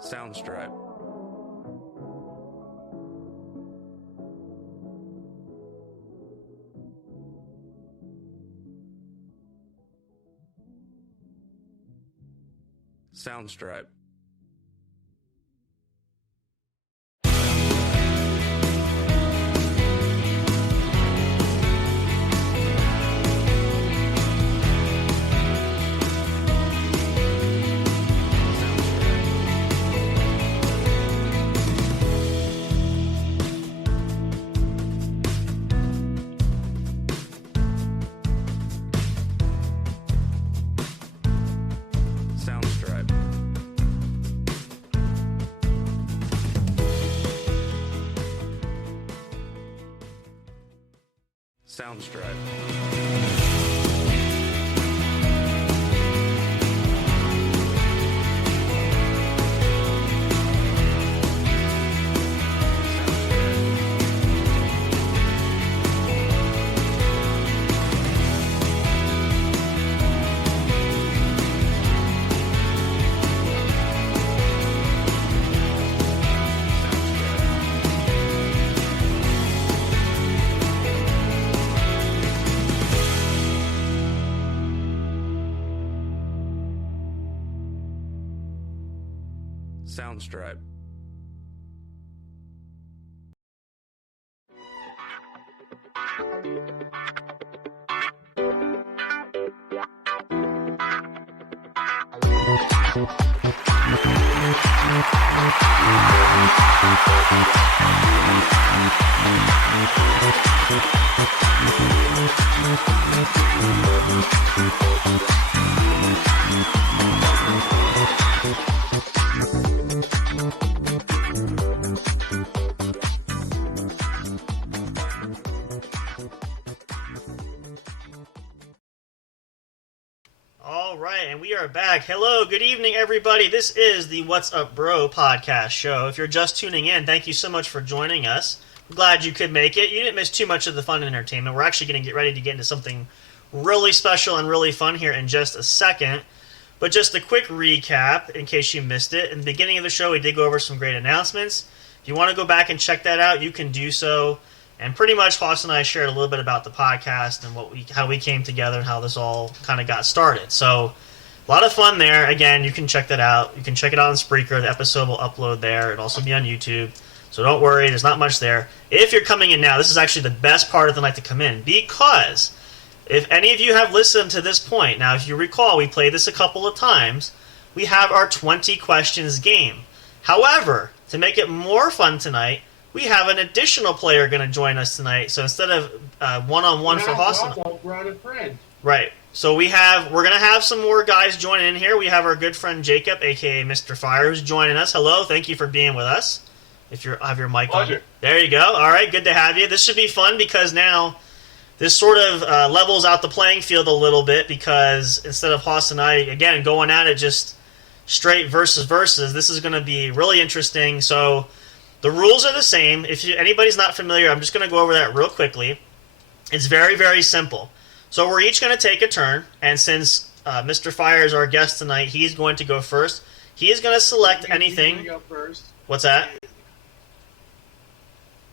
Soundstripe. Soundstripe. Soundstripe. Soundstripe. Soundstripe. All right, and we are back. Hello, good evening, everybody. This is the What's Up Bro podcast show. If you're just tuning in, thank you so much for joining us. I'm glad you could make it. You didn't miss too much of the fun and entertainment. We're actually going to get ready to get into something really special and really fun here in just a second. But just a quick recap, in case you missed it. In the beginning of the show, we did go over some great announcements. If you want to go back and check that out, you can do so. And pretty much, Hoss and I shared a little bit about the podcast and how we came together and how this all kind of got started. So, a lot of fun there. Again, you can check that out. You can check it out on Spreaker. The episode will upload there. It'll also be on YouTube. So don't worry, there's not much there. If you're coming in now, this is actually the best part of the night to come in, because if any of you have listened to this point, now if you recall, we played this a couple of times, we have our 20 questions game. However, to make it more fun tonight, we have an additional player going to join us tonight. So instead of one-on-one for Hoss, brought a friend. Right. So we're going to have some more guys joining in here. We have our good friend Jacob, aka Mr. Fire, who's joining us. Hello, thank you for being with us. If you have your mic on. There you go. All right, good to have you. This should be fun because now this sort of levels out the playing field a little bit, because instead of Hoss and I, again, going at it just straight versus, this is going to be really interesting. So the rules are the same. If anybody's not familiar, I'm just going to go over that real quickly. It's very, very simple. So we're each going to take a turn, and since Mr. Fire is our guest tonight, he's going to go first. He is going to select anything. He's gonna go first. What's that?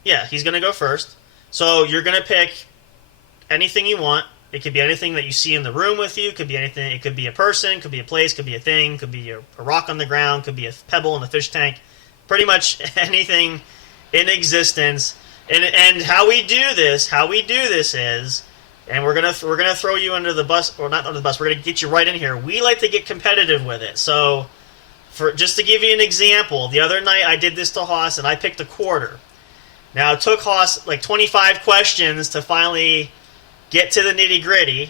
Yeah, he's going to go first. So you're going to pick anything you want. It could be anything that you see in the room with you. It could be anything. It could be a person, could be a place, could be a thing, could be a rock on the ground, could be a pebble in the fish tank. Pretty much anything in existence. And how we do this is, and we're gonna throw you under the bus, or not under the bus. We're gonna get you right in here. We like to get competitive with it. So, just to give you an example, the other night I did this to Hoss, and I picked a quarter. Now it took Hoss like 25 questions to finally get to the nitty gritty,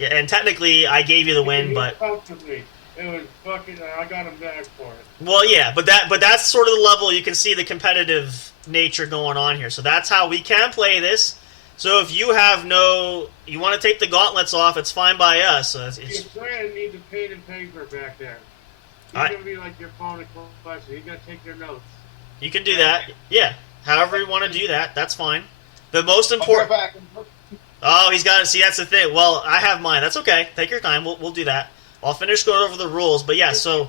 and technically I gave you the win, but It was fucking. I got him back for it. Well, yeah, but that's sort of the level. You can see the competitive nature going on here. So that's how we can play this. So if you want to take the gauntlets off, it's fine by us. So Your friend needs a pen and paper back there. He's gonna be like your phone and question. He's gonna take your notes. You can do that. Yeah, however you want to do that, that's fine. The most important. Oh, he's got it. See, that's the thing. Well, I have mine. That's okay. Take your time. We'll do that. I'll finish going over the rules. But yeah, so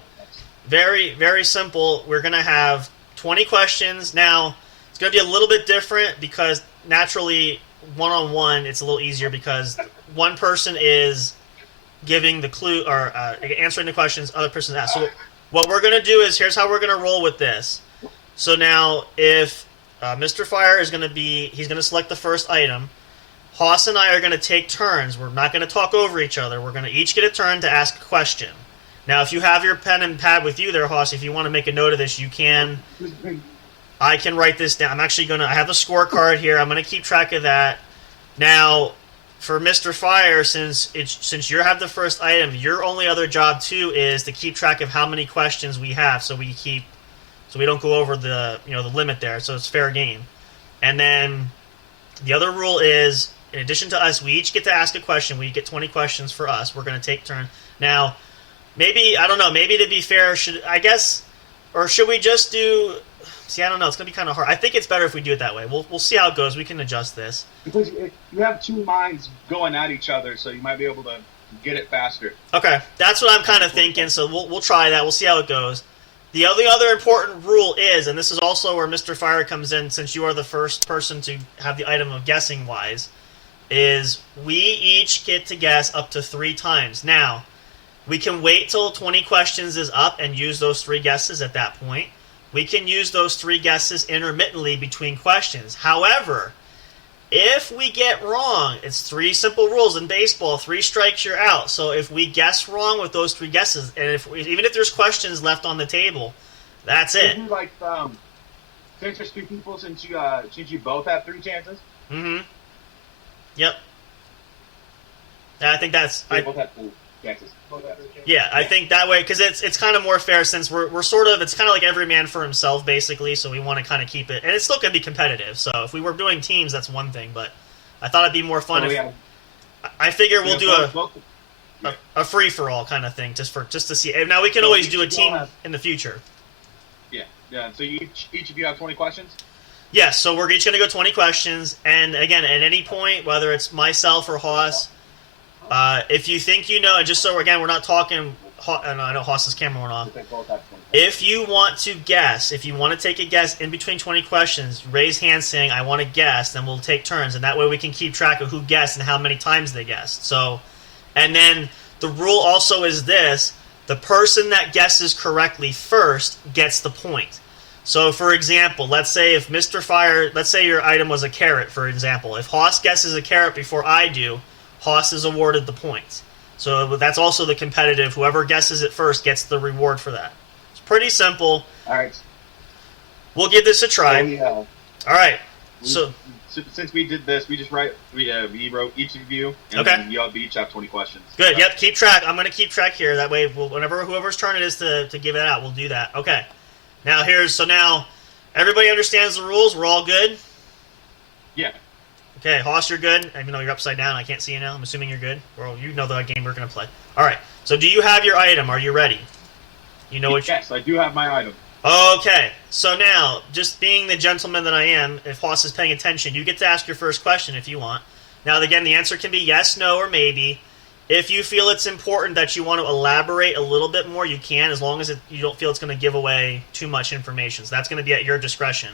very, very simple. We're going to have 20 questions. Now, it's going to be a little bit different because naturally, one-on-one, it's a little easier because one person is giving the clue or answering the questions other person asks. So what we're going to do is, here's how we're going to roll with this. So now if Mr. Fire is going to he's going to select the first item. Hoss and I are going to take turns. We're not going to talk over each other. We're going to each get a turn to ask a question. Now, if you have your pen and pad with you there, Hoss, if you want to make a note of this, you can. I can write this down. I'm actually going to. I have a scorecard here. I'm going to keep track of that. Now, for Mr. Fire, since you have the first item, your only other job too is to keep track of how many questions we have, so we don't go over the the limit there. So it's fair game. And then the other rule is, in addition to us, we each get to ask a question. We get 20 questions for us. We're going to take turn. Now, maybe, I don't know, maybe to be fair, should we just do... See, I don't know. It's going to be kind of hard. I think it's better if we do it that way. We'll see how it goes. We can adjust this. Because you have two minds going at each other, so you might be able to get it faster. Okay, that's what I'm kind of thinking, so we'll try that. We'll see how it goes. The other important rule is, and this is also where Mr. Fire comes in, since you are the first person to have the item of guessing-wise, is we each get to guess up to 3 times. Now, we can wait till 20 questions is up and use those 3 guesses at that point. We can use those 3 guesses intermittently between questions. However, if we get wrong, it's 3 simple rules in baseball. 3 strikes, you're out. So if we guess wrong with those 3 guesses, and even if there's questions left on the table, that's it. Isn't like since there's 2 people, since you both have 3 chances. Mm-hmm. Yep. I think that's. They both have 3 chances. Yeah, I think that way, because it's kind of more fair, since we're sort of, it's kind of like every man for himself, basically, so we want to kind of keep it, and it's still going to be competitive, so if we were doing teams, that's one thing, but I thought it'd be more fun I figure we'll do a free-for-all kind of thing, just to see. Now, we can always do a team in the future. Yeah, so each of you have 20 questions? Yes, so we're each going to go 20 questions, and again, at any point, whether it's myself or Hoss, if you think you know, and just so again, we're not talking. I know Hoss's camera went off. If you want to guess, if you want to take a guess in between 20 questions, raise hand saying I want to guess, then we'll take turns, and that way we can keep track of who guessed and how many times they guessed. So, and then the rule also is this: the person that guesses correctly first gets the point. So, for example, let's say if Mr. Fire, let's say your item was a carrot, for example. If Hoss guesses a carrot before I do, Hoss is awarded the points. So that's also the competitive. Whoever guesses it first gets the reward for that. It's pretty simple. All right. We'll give this a try. All right. So since we did this, we wrote each of you, and okay. then you all each have 20 questions. Good. Yep. Keep track. I'm going to keep track here. That way, whenever whoever's turn it is to give it out, we'll do that. Okay. Now now everybody understands the rules. We're all good. Yeah. Okay, Hoss, you're good. Even though you're upside down, I can't see you now. I'm assuming you're good. Well, you know the game we're going to play. All right. So, do you have your item? Are you ready? You know what? Yes, I do have my item. Okay. So now, just being the gentleman that I am, if Hoss is paying attention, you get to ask your first question if you want. Now, again, the answer can be yes, no, or maybe. If you feel it's important that you want to elaborate a little bit more, you can, as long as you don't feel it's going to give away too much information. So that's going to be at your discretion.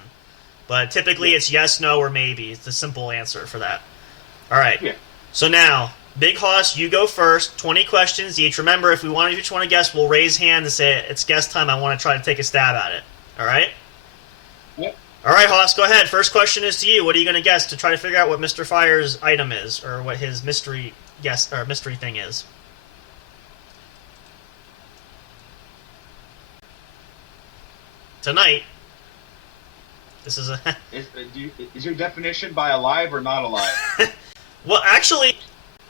But typically it's yes, no, or maybe. It's the simple answer for that. All right. Yeah. So now, Big Hoss, you go first. 20 questions each. Remember, if we each want to guess, we'll raise hand and say, it's guess time. I want to try to take a stab at it. All right? Yep. All right, Hoss, go ahead. First question is to you. What are you going to guess to try to figure out what Mr. Fire's item is, or what his mystery thing is? Tonight. This is is your definition by alive or not alive? Well, actually,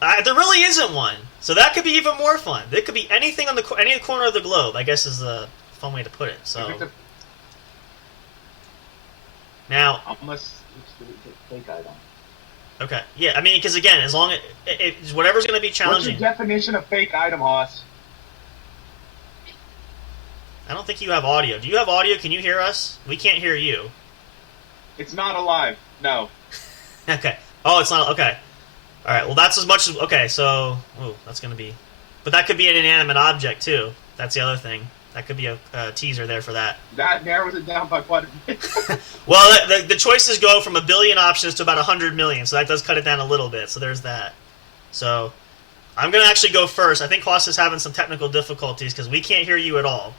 there really isn't one. So that could be even more fun. It could be anything on any corner of the globe, I guess is the fun way to put it. So now, unless it's a fake item. Okay. Yeah, I mean, because again, as long as whatever's going to be challenging. What's your definition of fake item, Hoss? I don't think you have audio. Do you have audio? Can you hear us? We can't hear you. It's not alive. No. Okay. Oh, it's not. Okay. All right. Well, that's as much as. Okay, so. Ooh, that's going to be. But that could be an inanimate object, too. That's the other thing. That could be a teaser there for that. That narrows it down by quite a bit. Well, the choices go from 1 billion options to about 100 million, so that does cut it down a little bit. So there's that. So, I'm going to actually go first. I think Haas is having some technical difficulties because we can't hear you at all.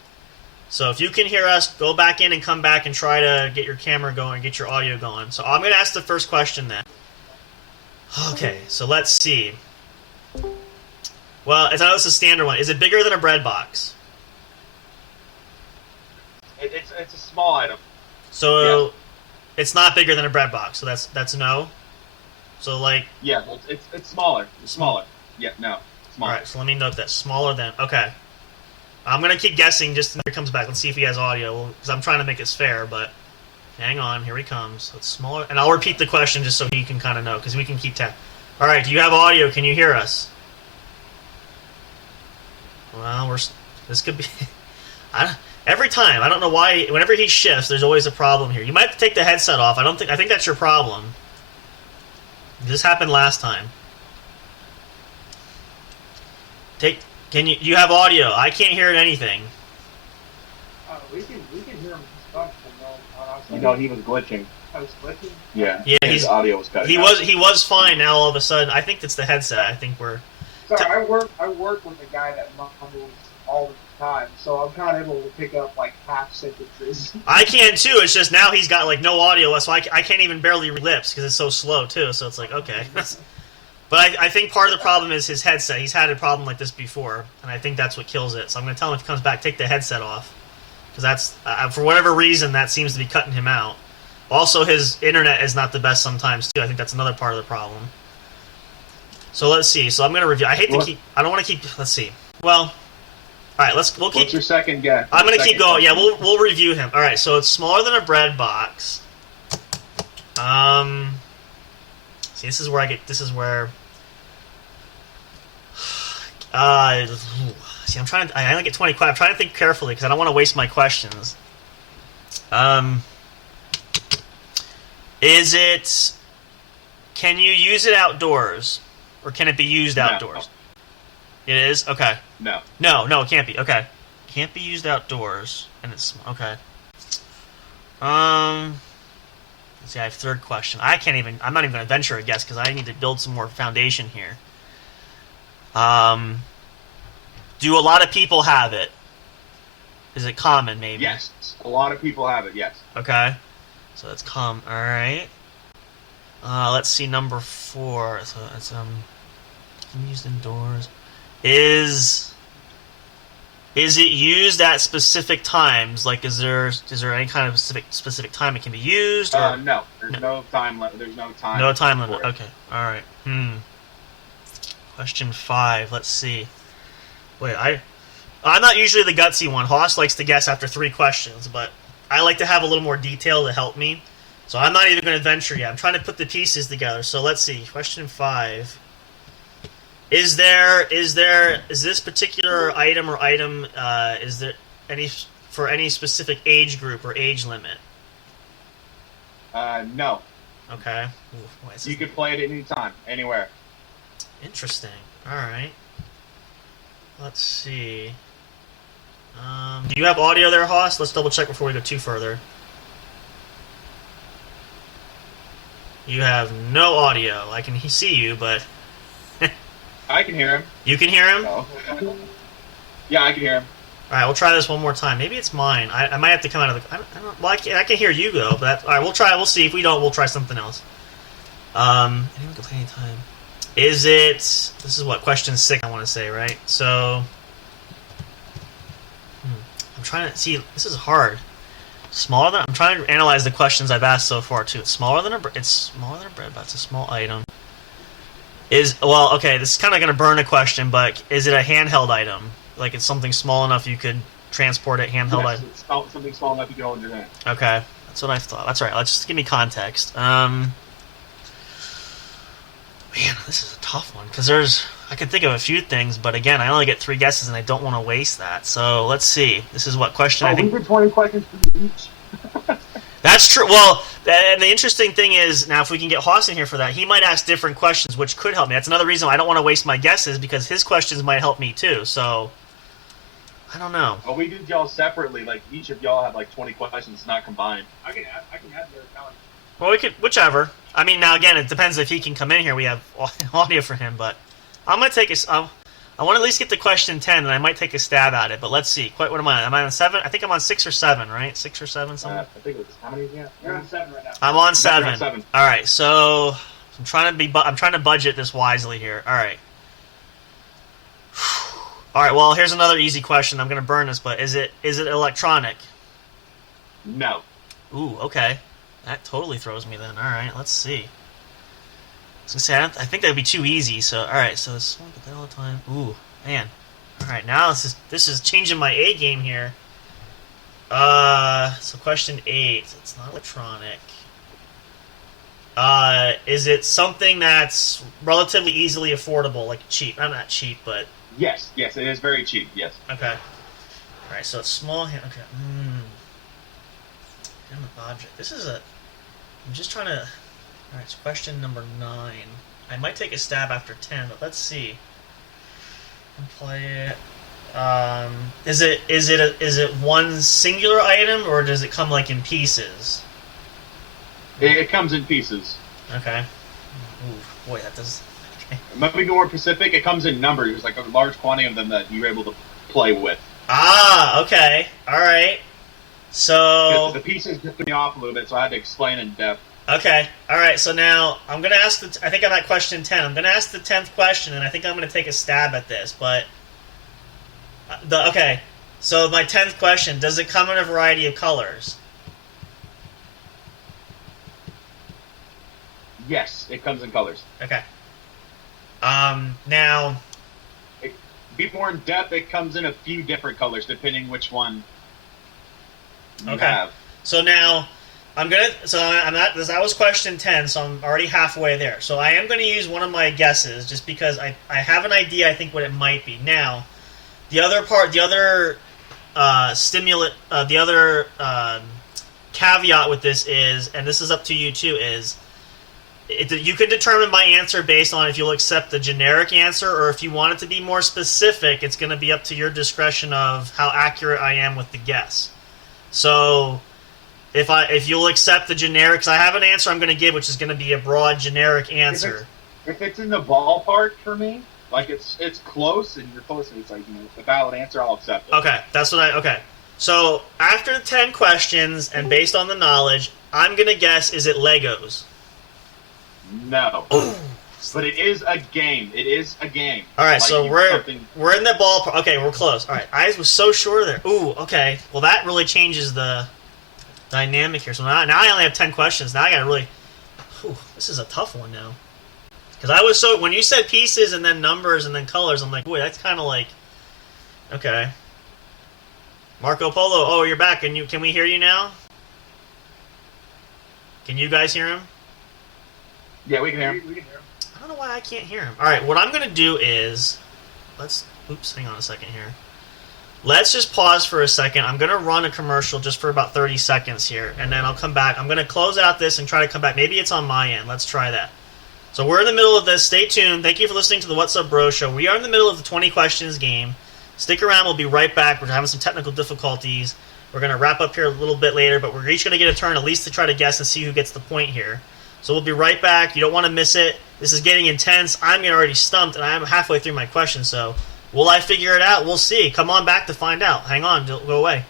So if you can hear us, go back in and come back and try to get your camera going, get your audio going. So I'm going to ask the first question then. Okay, so let's see. Well, I know it's a standard one. Is it bigger than a bread box? It's a small item. So Yeah. It's not bigger than a bread box. So that's no. So like. Yeah, it's smaller. It's smaller. Yeah, no, smaller. All right, so let me note that smaller than. Okay. I'm gonna keep guessing just until he comes back. Let's see if he has audio, because I'm trying to make this fair. But hang on, here he comes. So it's smaller, and I'll repeat the question just so he can kind of know, because we can keep tab. All right, do you have audio? Can you hear us? Well, this could be. Every time, I don't know why. Whenever he shifts, there's always a problem here. You might have to take the headset off. I think that's your problem. This happened last time. You have audio? I can't hear anything. We can hear him stuff. You know, he was glitching. I was glitching. Yeah. Yeah, his audio was cutting. He was fine. Now all of a sudden, I think it's the headset. I think we're. Sorry, I work with a guy that mumbles all the time, so I'm not able to pick up like half sentences. I can too. It's just now he's got like no audio, so I can't even barely read lips because it's so slow too. So it's like okay. But I think part of the problem is his headset. He's had a problem like this before, and I think that's what kills it. So I'm going to tell him if he comes back, take the headset off, because that's for whatever reason that seems to be cutting him out. Also, his internet is not the best sometimes too. I think that's another part of the problem. So let's see. So I'm going to review. I don't want to keep. Let's see. Well, all right. We'll keep. What's your second guess? I'm going to keep going. Yeah, we'll review him. All right. So it's smaller than a bread box. See, this is where see, I only get 20 questions. I'm trying to think carefully because I don't want to waste my questions. Can you use it outdoors? Or can it be used outdoors? No. It is? Okay. No. No, it can't be. Okay. Can't be used outdoors. And it's, okay. Let's see, I have third question. I'm not even going to venture a guess because I need to build some more foundation here. Do a lot of people have it? Is it common, maybe? Yes. A lot of people have it, yes. Okay. So that's common. Alright. Let's see, number 4. So it's, used indoors. Is it used at specific times? Like, is there any kind of specific time it can be used? Or? No. There's no time limit. There's no time. No time limit. Okay. All right. Question 5. Let's see. Wait, I'm not usually the gutsy one. Haas likes to guess after 3 questions, but I like to have a little more detail to help me. So I'm not even going to venture yet. I'm trying to put the pieces together. So let's see. Question 5. Is this particular item is there any specific age group or age limit? No. Okay. You could play it at any time, anywhere. Interesting. All right. Let's see. Do you have audio there, Haas? Let's double check before we go too further. You have no audio. I can see you, but I can hear him. You can hear him? No. Yeah, I can hear him. All right, we'll try this one more time. Maybe it's mine. I might have to come out of the. I don't. Well, I can hear you though. But all right, we'll try. We'll see. If we don't, we'll try something else. Anyone can play anytime. Is it? This is what question 6. I want to say, right? So, I'm trying to see. This is hard. Smaller than. I'm trying to analyze the questions I've asked so far too. It's smaller than a bread, but it's a small item. Okay, this is kind of going to burn a question, but is it a handheld item? Like it's something small enough you could transport it handheld item? It's something small enough you can hold in your hand. Okay, that's what I thought. That's right. Let's just give me context. Man, this is a tough one because I can think of a few things, but again, I only get 3 guesses and I don't want to waste that. So let's see. This is what question I think. We did 20 questions for each. That's true. Well, and the interesting thing is, now if we can get Haas in here for that, he might ask different questions, which could help me. That's another reason why I don't want to waste my guesses, because his questions might help me too. So, I don't know. Well, we did y'all separately. Like, each of y'all have like 20 questions, not combined. I can add their account. Well, we could, whichever. I mean, now again, it depends if he can come in here. We have audio for him, but I'm gonna take a. I want to at least get to question 10, and I might take a stab at it. But let's see. What am I? Am I on 7? I think I'm on 6 or 7, right? 6 or 7, something. I think it was how many? Yeah, you're on 7 right now. I'm on Yep, 7. you're on 7. All right, so I'm trying to budget this wisely here. All right. All right. Well, here's another easy question. I'm gonna burn this, but is it electronic? No. Ooh, okay. That totally throws me then. All right, let's see. So say I think that'd be too easy. So all right, so it's all the time. Ooh, man. All right, now this is changing my A game here. So question 8. It's not electronic. Is it something that's relatively easily affordable, like cheap? I'm not cheap, but Yes, it is very cheap. Yes. okay. All right, so it's small. Okay. Object. This is a. I'm just trying to. All right, it's question number 9. I might take a stab after 10, but let's see. And play it. Is it one singular item, or does it come like in pieces? It comes in pieces. Okay. Ooh, boy, that does. Okay. Maybe more specific, it comes in numbers. There's like a large quantity of them that you're able to play with. Ah, okay. All right. So the pieces just threw me off a little bit, so I had to explain in depth. Okay. All right. So now I'm going to ask I think I'm at question 10. I'm going to ask the 10th question, and I think I'm going to take a stab at this. But okay. So my 10th question: does it come in a variety of colors? Yes, it comes in colors. Okay. Now. Be more in depth. It comes in a few different colors, depending which one you Okay. have. So now. I'm at this. That was question 10, so I'm already halfway there. So I am going to use one of my guesses, just because I have an idea. I think what it might be. Now, the other caveat with this is, and this is up to you too, is you can determine my answer based on if you'll accept the generic answer, or if you want it to be more specific, it's going to be up to your discretion of how accurate I am with the guess. So. If you'll accept the generic, because I have an answer I'm going to give, which is going to be a broad generic answer. If it's in the ballpark for me, like it's close and you're close, and it's like a valid answer, I'll accept it. Okay, that's what okay. So after the 10 questions and based on the knowledge, I'm going to guess: is it Legos? No. But it is a game. It is a game. All right, like so we're in the ballpark. Okay, we're close. All right, I was so sure there. Ooh, okay. Well, that really changes the dynamic here. So now I only have 10 questions. Now I got to really. This is a tough one now. Because I was when you said pieces and then numbers and then colors, I'm like, boy, that's kind of like. Okay. Marco Polo, oh, you're back. Can we hear you now? Can you guys hear him? Yeah, we can hear him. I don't know why I can't hear him. All right, what I'm going to do is hang on a second here. Let's just pause for a second. I'm going to run a commercial just for about 30 seconds here, and then I'll come back. I'm going to close out this and try to come back. Maybe it's on my end. Let's try that. So we're in the middle of this. Stay tuned. Thank you for listening to the What's Up Bro Show. We are in the middle of the 20 questions game. Stick around. We'll be right back. We're having some technical difficulties. We're going to wrap up here a little bit later, but we're each going to get a turn at least to try to guess and see who gets the point here. So we'll be right back. You don't want to miss it. This is getting intense. I'm already stumped, and I'm halfway through my question, so will I figure it out? We'll see. Come on back to find out. Hang on. Don't go away.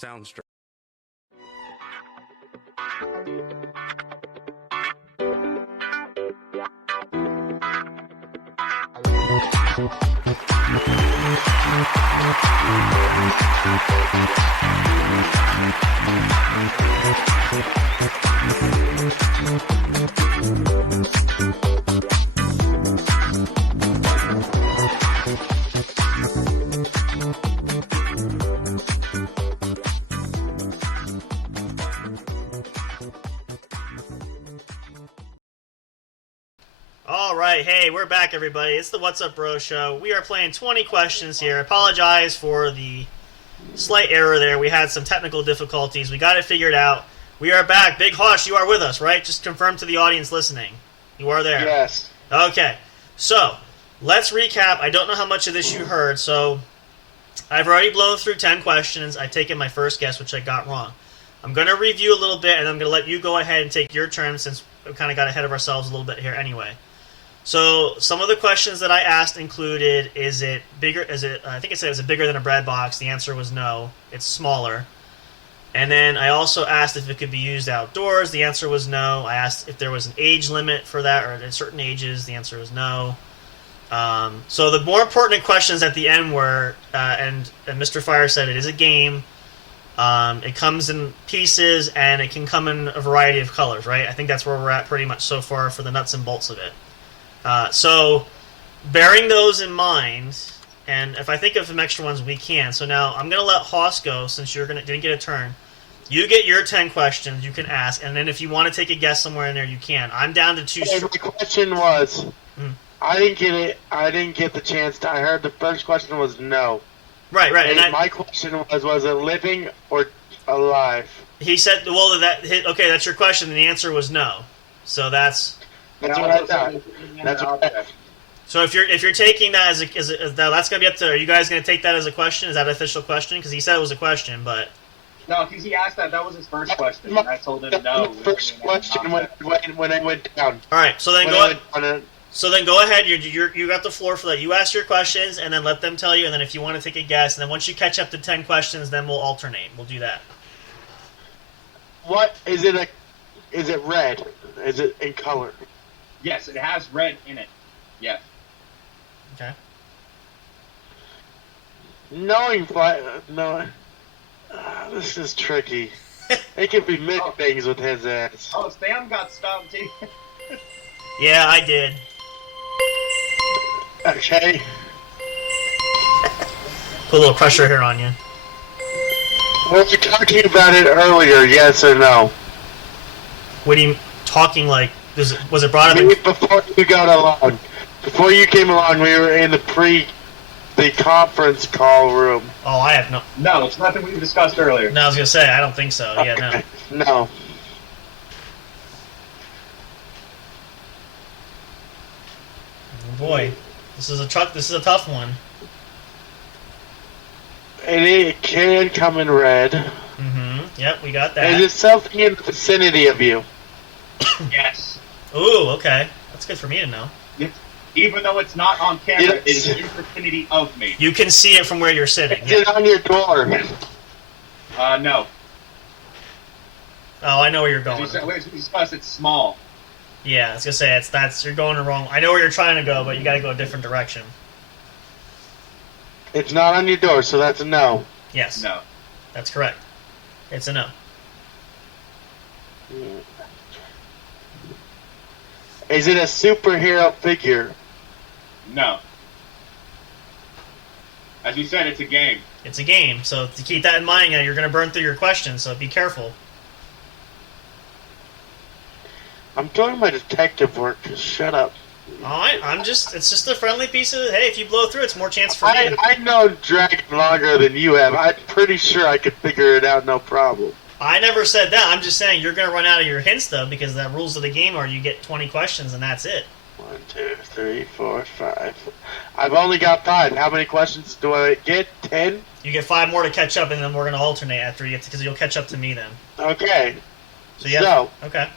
Soundstripe. Alright, hey, we're back, everybody. It's the What's Up Bro Show. We are playing 20 questions here. Apologize for the slight error there. We had some technical difficulties. We got it figured out. We are back. Big Hosh, you are with us, right? Just confirm to the audience listening. You are there. Yes. Okay. So, let's recap. I don't know how much of this you heard, so I've already blown through 10 questions. I've taken my first guess, which I got wrong. I'm going to review a little bit, and I'm going to let you go ahead and take your turn since we kind of got ahead of ourselves a little bit here anyway. So some of the questions that I asked included, is it bigger? I think it said, is it bigger than a bread box? The answer was no. It's smaller. And then I also asked if it could be used outdoors. The answer was no. I asked if there was an age limit for that, or at certain ages. The answer was no. So the more important questions at the end were, and Mr. Fire said it is a game. It comes in pieces, and it can come in a variety of colors, right? I think that's where we're at pretty much so far for the nuts and bolts of it. So, bearing those in mind, and if I think of some extra ones, we can. So now, I'm going to let Hoss go, since you didn't get a turn. You get your 10 questions you can ask, and then if you want to take a guess somewhere in there, you can. I'm down to 2... The question was, I didn't get it. I didn't get the chance to... I heard the first question was no. Right. And my question was it living or alive? He said, well, okay, that's your question, and the answer was no. So that's... That's what I thought. That's what I thought. So if you're taking that as that's gonna be up to. Are you guys gonna take that as a question? Is that an official question? Because he said it was a question, but No, because he asked that. That was his first question. And I told him no. First question when I went down. All right. So then go ahead. You got the floor for that. You ask your questions, and then let them tell you. And then if you want to take a guess, and then once you catch up to 10 questions, then we'll alternate. We'll do that. What is it? Is it red? Is it in color? Yes, it has red in it. Yes. Okay. This is tricky. It could be many things with his ass. Oh, Sam got stumped too. Yeah, I did. Okay. Put a little pressure here on you. Were you talking about it earlier, yes or no? What are you talking like? Was it brought up? Before you got along. Before you came along, we were in the conference call room. Oh, I have no... No, it's nothing we discussed earlier. No, I was going to say, I don't think so. Okay. Yeah, no. No. Oh boy. This is a tough one. And it can come in red. Mm-hmm. Yep, we got that. Is it something in the vicinity of you? Yes. Ooh, okay. That's good for me to know. Even though it's not on camera, it is in the vicinity of me. You can see it from where you're sitting. Is it on your door? No. Oh, I know where you're going. As we discussed, it's small. Yeah, I was gonna say you're going the wrong. I know where you're trying to go, but you got to go a different direction. It's not on your door, so that's a no. Yes. No. That's correct. It's a no. Is it a superhero figure? No. As you said, it's a game. It's a game, so to keep that in mind, you're going to burn through your questions, so be careful. I'm doing my detective work. Just shut up. Alright, it's just a friendly piece of, hey, if you blow through, it's more chance for me. I know Dragon longer than you have. I'm pretty sure I could figure it out no problem. I never said that. I'm just saying you're going to run out of your hints, though, because the rules of the game are you get 20 questions and that's it. 1, 2, 3, 4, 5. I've only got 5. How many questions do I get? 10? You get 5 more to catch up, and then we're going to alternate after you get because you'll catch up to me then. Okay. Okay.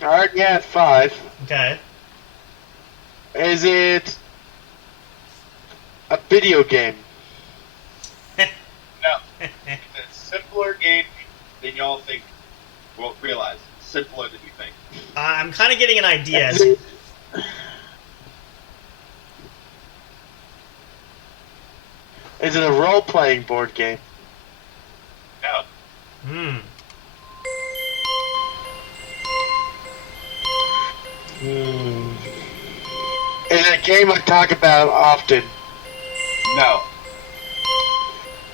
I already had 5. Okay. Is it a video game? No. It's a simpler game than y'all think. Well, realize. Simpler than you think. I'm kind of getting an idea. Is it a role-playing board game? No. Hmm. Is it a game I talk about often? No.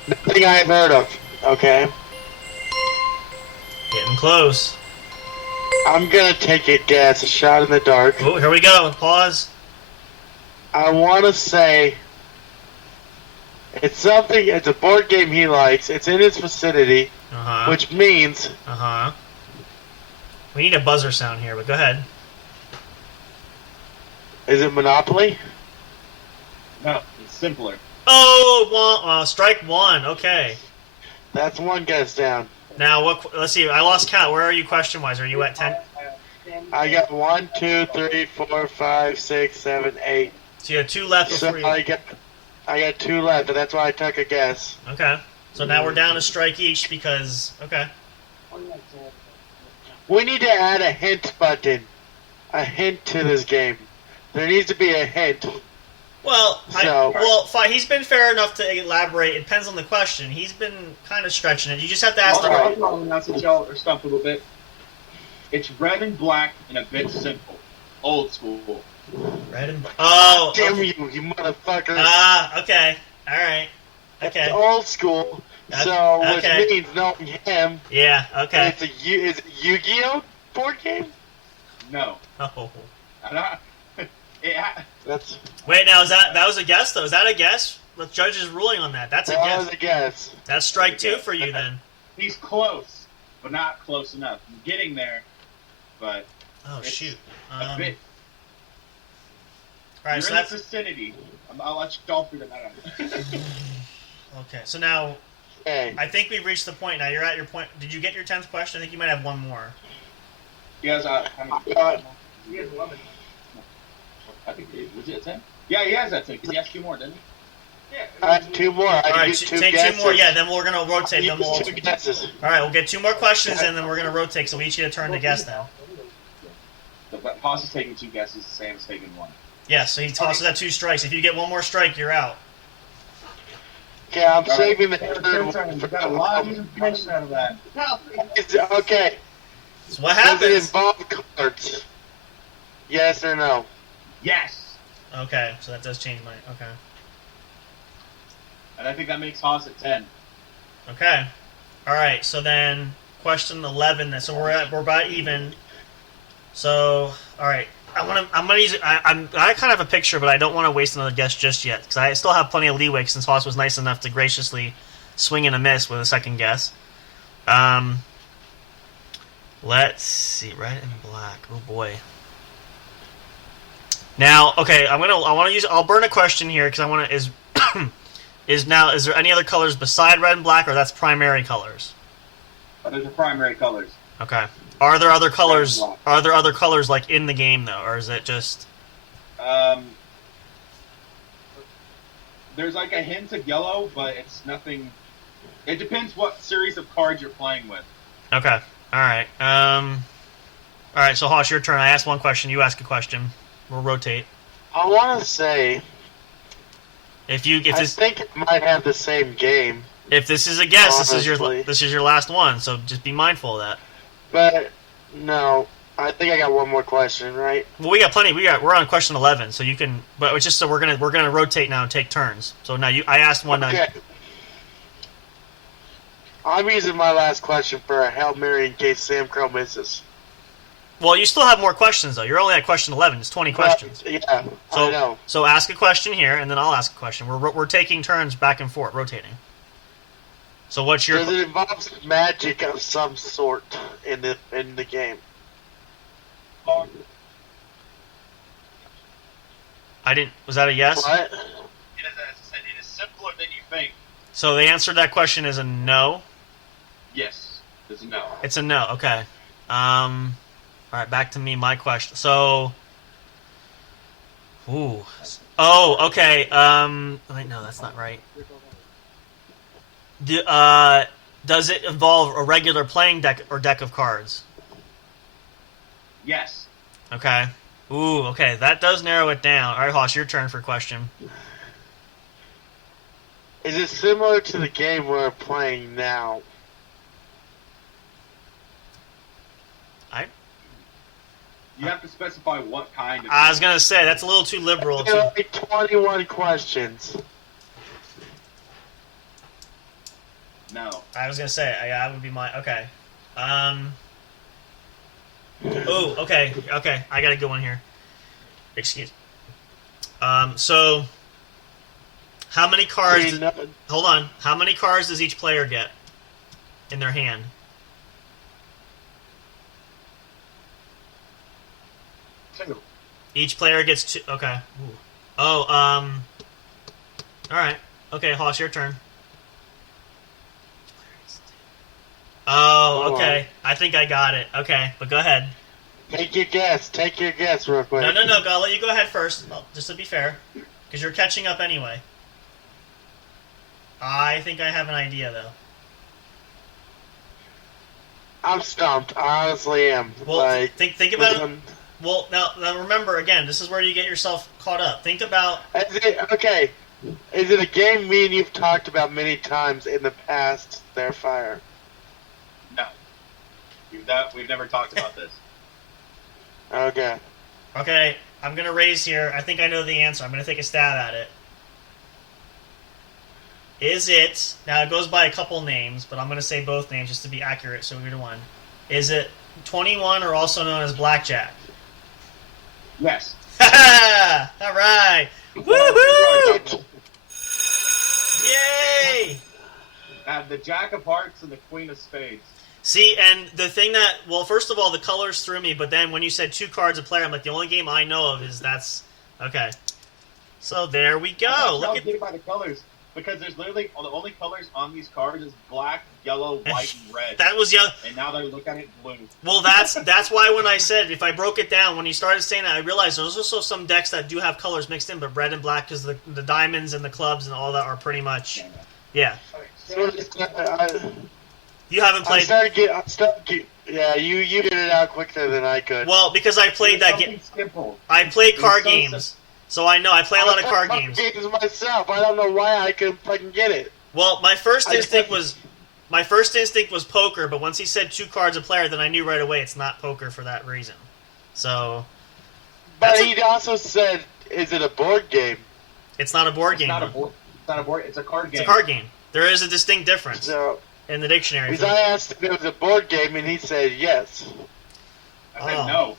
Nothing I've heard of. Okay. Getting close. I'm gonna take a guess. A shot in the dark. Oh, here we go. Pause. I want to say it's something. It's a board game he likes. It's in his vicinity, which means. We need a buzzer sound here, but go ahead. Is it Monopoly? No. It's simpler. Oh, strike one. Okay. That's one guess down. Now, let's see. I lost count. Where are you question-wise? Are you at 10? I got 1, 2, 3, 4, 5, 6, 7, 8. So you have 2 left So before you... I got 2 left, and that's why I took a guess. Okay. So now we're down a strike each because... Okay. We need to add a hint button. A hint to this game. There needs to be a hint. Well, fine. He's been fair enough to elaborate. It depends on the question. He's been kind of stretching it. You just have to ask the right. That's what y'all are stumped a little bit. It's red and black and a bit simple. Old school. Red and black. Oh. Damn okay. you motherfucker. Okay. All right. Okay. It's old school. So, which means knowing him. Yeah, okay. Is it Yu-Gi-Oh board game? No. Oh. Wait, now that was a guess though? Is that a guess? The judge is ruling on that. That's a guess. That was a guess. That's strike 2 for you then. He's close, but not close enough. I'm getting there, but shoot. A bit. All right, You're in the vicinity. I'll let you all figure that out. Okay, so now Okay. I think we've reached the point. Now you're at your point. Did you get your 10th question? I think you might have one more. He has he has 11. I think was it 10? Yeah, he has that 10 because he has 2 more, didn't he? Yeah. I have 2 more. All right, take guesses. 2 more. Yeah, then we're gonna rotate them all. 2 guesses. All right, we'll get 2 more questions and then we're gonna rotate. So we each get a turn to guess now. The boss is taking 2 guesses. Sam's taking 1. Yeah, so he tosses at 2 strikes. If you get 1 more strike, you're out. Okay, I'm saving the third one. You got a lot of information out of that. Okay. So what Does it happens? involve cards? Yes or no? Yes. Okay, so that does change my... Okay. And I think that makes Haas at 10. Okay. All right, so then question 11. So we're about even. So, all right. I'm gonna use it. I kind of have a picture, but I don't want to waste another guess just yet because I still have plenty of leeway since Haas was nice enough to graciously swing and a miss with a second guess. Let's see, red and black. Oh boy. Now, okay, I'll burn a question here because I want to is there any other colors beside red and black, or that's primary colors? Those are primary colors. Okay. Are there other colors? Are there other colors like in the game though, or is it just? There's like a hint of yellow, but it's nothing. It depends what series of cards you're playing with. Okay. All right. All right. So Hosh, your turn. I asked one question. You ask a question. We'll rotate. I want to say. I think it might have the same game. If this is a guess, honestly. this is your last one. So just be mindful of that. But no, I think I got one more question, right? Well, we got plenty. We're on question 11, so you can. But it's just so we're gonna rotate now and take turns. So now I asked one. Okay. I'm using my last question for a Hail Mary in case Sam Crow misses. Well, you still have more questions though. You're only at question 11. It's 20 questions. Yeah, so, I know. So ask a question here, and then I'll ask a question. We're taking turns back and forth, rotating. So what's your? Does it involve magic of some sort in the game? Was that a yes? What? It is simpler than you think. So the answer to that question is a no. Yes, it's a no. It's a no. Okay. All right, back to me. My question. So. Ooh. Oh, okay. Wait, no, that's not right. Does it involve a regular playing deck or deck of cards? Yes. Okay. Ooh, okay. That does narrow it down. All right, Hoss, your turn for question. Is it similar to the game we're playing now? You have to specify what kind of. I was gonna say that's a little too liberal. There are like 21 questions. No. I was gonna say that would be my okay. Oh, okay. I got a good one here. Excuse. So, how many cards? Hold on. How many cards does each player get in their hand? Two. Each player gets two. Okay. Ooh. Oh. All right. Okay, Hoss, your turn. Oh, okay. I think I got it. Okay, but go ahead. Take your guess. Take your guess real quick. No. I'll let you go ahead first, just to be fair, because you're catching up anyway. I think I have an idea, though. I'm stumped. I honestly am. Well, like, think about it. Well, now remember, again, this is where you get yourself caught up. Think about... Okay. Is it a game me and you've talked about many times in the past, Starfire? No. We've never talked about this. Okay. Okay, I'm going to raise here. I think I know the answer. I'm going to take a stab at it. Is it... Now, it goes by a couple names, but I'm going to say both names just to be accurate, so we're to one. Is it 21, or also known as Blackjack? Yes. Ha! All right. Woohoo! Yay! The Jack of Hearts and the Queen of Spades. See, and the thing that... Well, first of all, the colors threw me, but then when you said 2 cards a player, I'm like, the only game I know of is that's... Okay. So there we go. Look at... by the colors. Because there's literally... the only colors on these cards is black, yellow, white, and red. That was young. And now they look at it blue. Well, that's why when I said, if I broke it down, when you started saying that, I realized there's also some decks that do have colors mixed in, but red and black, because the diamonds and the clubs and all that are pretty much... Yeah. You haven't played... Yeah, you get it out quicker than I could. Well, because I played that game. I play card games, so I know. I play a lot of card games. Myself, I don't know why I couldn't fucking get it. Well, my first instinct was poker, but once he said 2 cards a player, then I knew right away it's not poker for that reason. So... But he also said, is it a board game? It's not a board game. It's not a board. It's a card game. It's a card game. There is a distinct difference in the dictionary. Because I asked if it was a board game, and he said yes. I said no.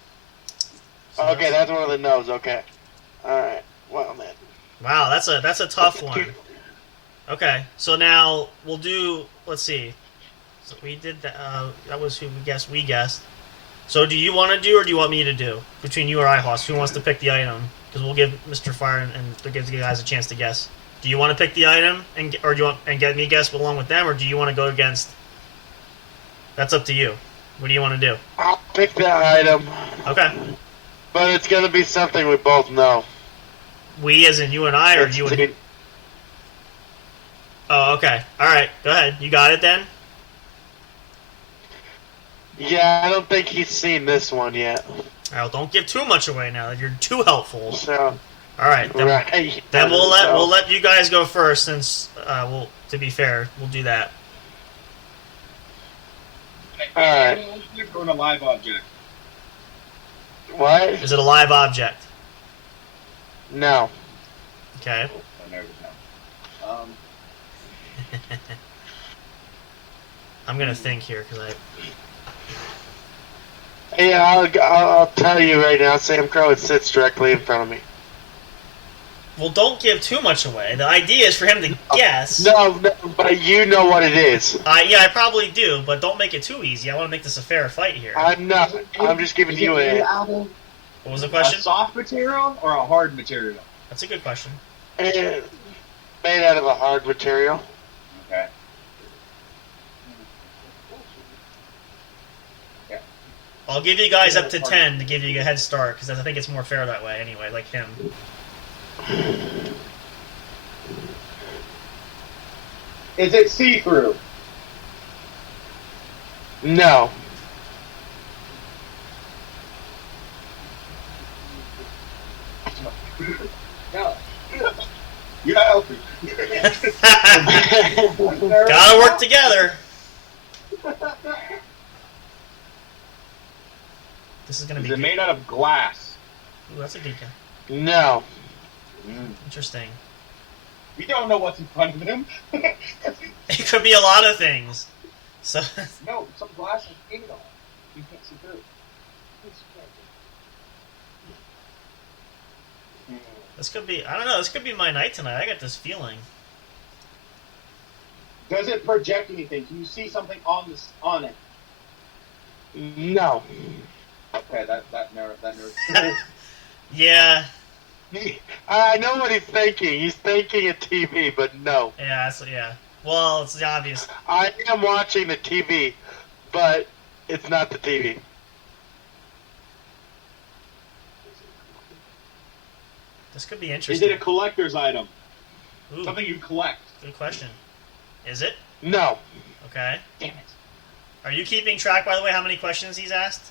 Okay, that's one of the no's. Okay. All right. Well, then. Wow, that's a tough one. Okay, so now we'll do... Let's see. So we did that. That was who we guessed. So do you want to do, or do you want me to do? Between you or I, Hoss, who wants to pick the item? Because we'll give Mr. Fire and to give the guys a chance to guess. Do you want to pick the item, or do you want and get me guess along with them, or do you want to go against? That's up to you. What do you want to do? I'll pick that item. Okay. But it's going to be something we both know. We, as in you and I, or you and... Oh, okay. All right. Go ahead. You got it then? Yeah, I don't think he's seen this one yet. All right, well, don't give too much away now. You're too helpful. So... All right. Then we'll let you guys go first, since to be fair, we'll do that. All right. Going a live object. What? Is it a live object? No. Okay. I'm gonna think here because Yeah, I'll tell you right now. Sam Crow sits directly in front of me. Well, don't give too much away. The idea is for him to guess. No, but you know what it is. Yeah, I probably do, but don't make it too easy. I want to make this a fair fight here. I'm not. I'm just giving you a... What was the question? A soft material or a hard material? That's a good question. Made out of a hard material. Okay. Yeah. I'll give you guys up to 10 to give you a head start, because I think it's more fair that way anyway, like him. Is it see-through? No. No. You're not helping. Gotta work together. This is gonna be Is it good. made out of glass? Ooh, that's a good guy. No. Interesting. We don't know what's in front of him. It could be a lot of things. So No, some glass is painted on it. You can't see through. this could be, I don't know, this could be my night tonight. I got this feeling. Does it project anything? Can you see something on it? No. Okay, that narrows. Yeah. I know what he's thinking. He's thinking a TV, but no. Yeah, yeah. Well, it's obvious. I am watching the TV, but it's not the TV. This could be Is interesting. it a collector's item? Ooh, Something you collect? good question. Is it? No. Okay. Damn it. Are you keeping track, by the way, how many questions he's asked?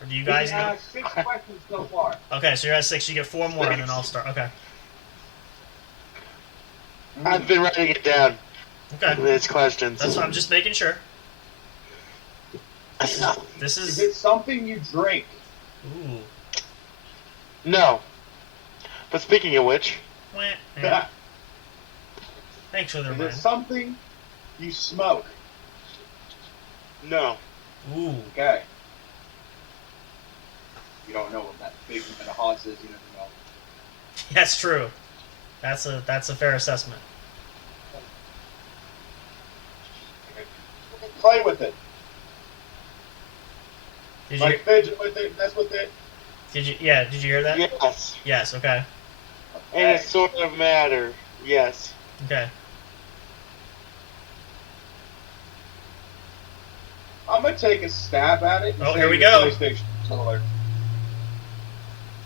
Or do you guys We know? have 6 questions so far. Okay, so you're at 6. You get 4 more, and then I'll start. Okay. I've been writing it down. Okay. His questions. That's what I'm just making sure. This Is is... it something you drink? Ooh. No. But speaking of which, Wah, yeah. Thanks for the Is it reminder. something you smoke? no. Ooh. Okay. You don't know what that big and a Haas is, you never know. That's true. That's a fair assessment. Play with it. Did you? Like fidget with it, mess with it. Did you? Yeah. Did you hear that? Yes. Yes. Okay. In a sort of matter. Yes. Okay. I'm gonna take a stab at it. And Oh, say here we your go. PlayStation controller.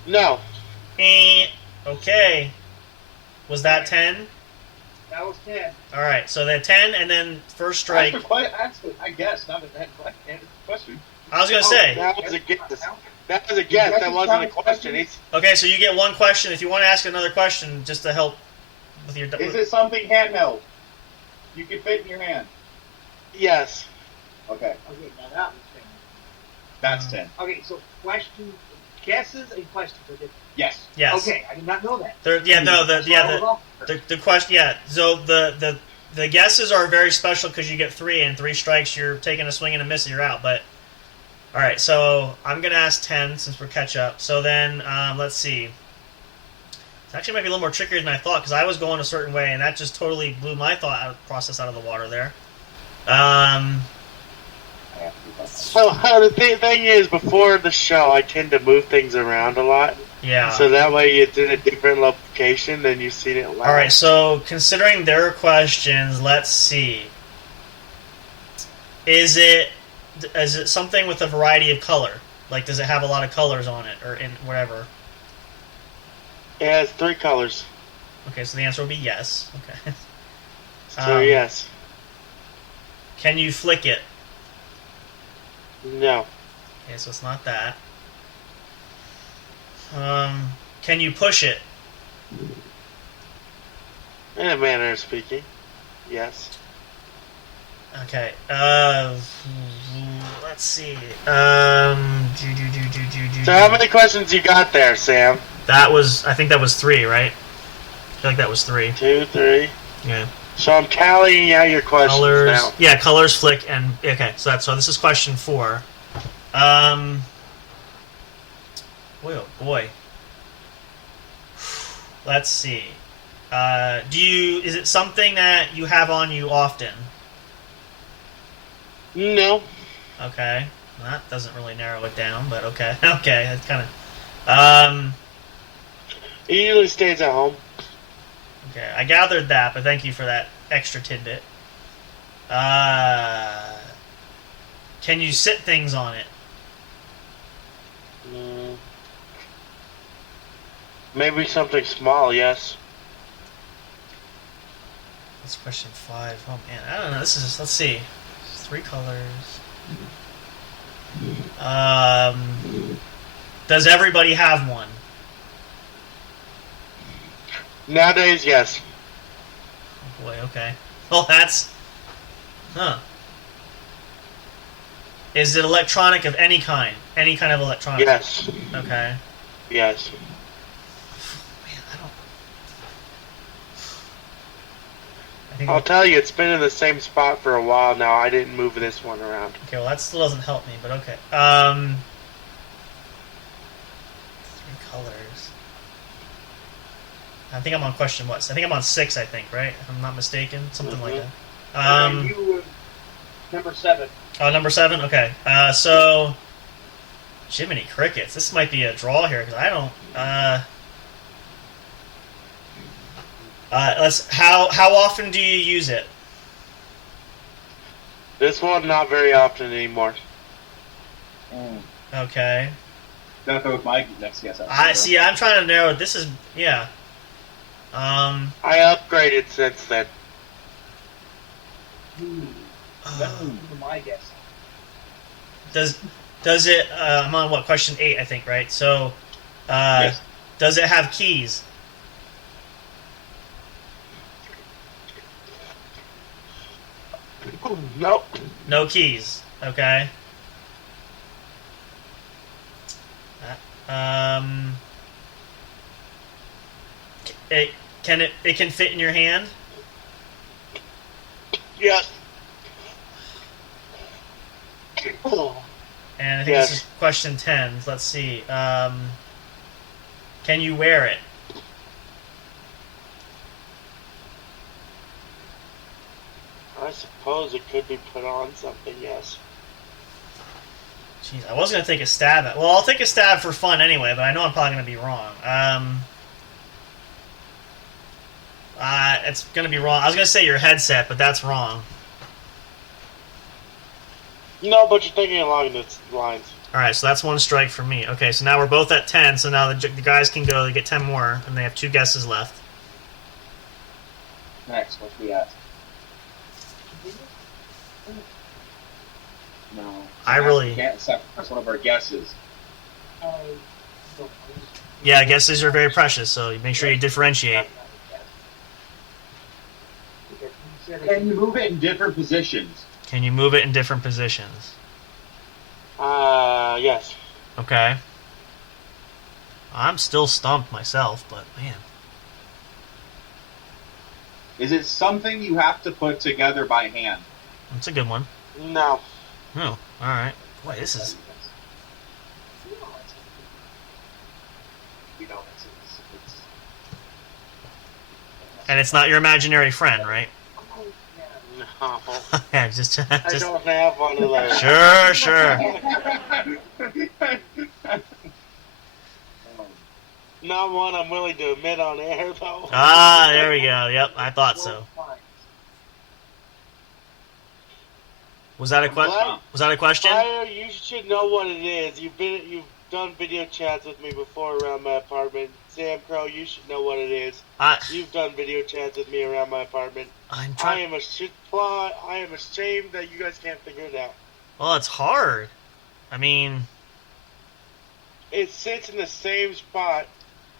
No. Okay. Was that 10? That was 10. All right. So that 10, and then first strike. Actually, I guess not that question. I was gonna say. That was a guess. That was a guess. That wasn't a question. It's Okay, so you get one question. If you want to ask another question, just to help with your. Is it something handheld? You can fit in your hand. yes. Okay, Okay, now that was 10. that's 10. Okay, so question, guesses and questions are different. Yes. Yes. Okay, I did not know that. The question. Yeah. So the guesses are very special because you get 3, and 3 strikes, you're taking a swing and a miss, and you're out. But all right, so I'm gonna ask 10 since we're catch up. So then let's see. It actually might be a little more trickier than I thought because I was going a certain way, and that just totally blew my process out of the water there. So the thing is, before the show, I tend to move things around a lot. Yeah. So that way it's in a different location than you've seen it last. All right, so considering their questions, let's see. Is it something with a variety of color? Like, does it have a lot of colors on it, or in whatever? It has 3 colors. Okay, so the answer will be yes. Okay. So yes. Can you flick it? No. Okay, so it's not that. Can you push it? In a manner of speaking. Yes. Okay. Let's see. So how many questions you got there, Sam? I think that was 3, right? I feel like that was 3. 2, 3. Yeah. So I'm tallying out your questions Colors. now. Yeah, colors, flick, and okay. So this is question 4. Boy, oh boy. Let's see. Is it something that you have on you often? No. Okay. That doesn't really narrow it down, but okay. Okay, that's kind of... It usually stays at home. Okay, I gathered that, but thank you for that extra tidbit. Can you sit things on it? Maybe something small, yes. That's question 5. Oh man, I don't know. Let's see. 3 colors. Does everybody have one? Nowadays, yes. Boy, okay. Well, that's... Huh. Is it electronic of any kind? Any kind of electronic? Yes. Okay. Yes. Man, I'll tell you, it's been in the same spot for a while now. I didn't move this one around. Okay, well, that still doesn't help me, but okay. 3 colors. I think I'm on question what? I think I'm on 6, I think, right? If I'm not mistaken. Something like that. You were number 7. Oh, number 7? Okay. So... Jiminy Crickets. This might be a draw here, because I don't... How often do you use it? This one, not very often anymore. Okay. That's my next guess. See. I'm trying to narrow it. This is I upgraded since then. That's my guess. Does it? I'm on what, question 8, I think, right? So, Yes. Does it have keys? Nope. No keys. Okay. It can fit in your hand. Yes. And I think Yes. this is question 10. Let's see. Can you wear it? I suppose it could be put on something, yes. Jeez, I was going to take a stab at... Well, I'll take a stab for fun anyway, but I know I'm probably going to be wrong. It's going to be wrong. I was going to say your headset, but that's wrong. No, but you're thinking along those lines. Alright, so that's 1 strike for me. Okay, so now we're both at 10, so now the guys can go, they get 10 more, and they have 2 guesses left. Next, what we at? No. I really... Can't sacrifice one of our guesses. Yeah, guesses are very precious, so you make sure you differentiate. Can you move it in different positions? Can you move it in different positions? Yes. Okay. I'm still stumped myself, but man. Is it something you have to put together by hand? That's a good one. No. Oh, alright. Boy, this is... And it's not your imaginary friend, right? No. Yeah, just I don't have one of those. Sure. Not one I'm willing to admit on air, though. Ah, there we go. Yep, I thought so. Was that a question? Was that a question? Fire, you should know what it is. You've done video chats with me before around my apartment. Sam Crow, you should know what it is. You've done video chats with me around my apartment. I'm I trying. am ashamed that you guys can't figure it out. Well, it's hard. I mean, It sits in the same spot.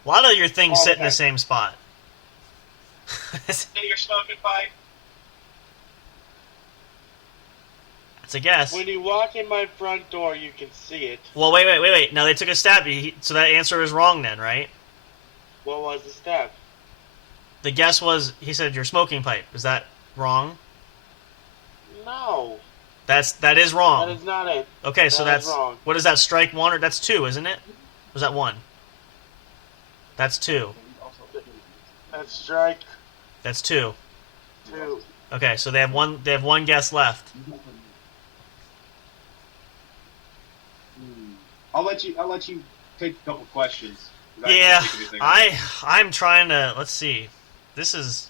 a lot of your things All sit the in the time. same spot. You're smoking pipe. It's a guess. When you walk in my front door, you can see it. Well, wait. Now they took a stab. So that answer is wrong then, right? What was the step? The guess was, he said your smoking pipe. Is that wrong? No. That is wrong. That is not it. Okay, so That is that's... wrong. What is that, strike 1? Or that's 2, isn't it? Or was that 1? That's 2. That's strike That's 2. 2. Okay, so they have one guess left. I'll let you take a couple questions. Yeah, I'm trying to... Let's see. This is...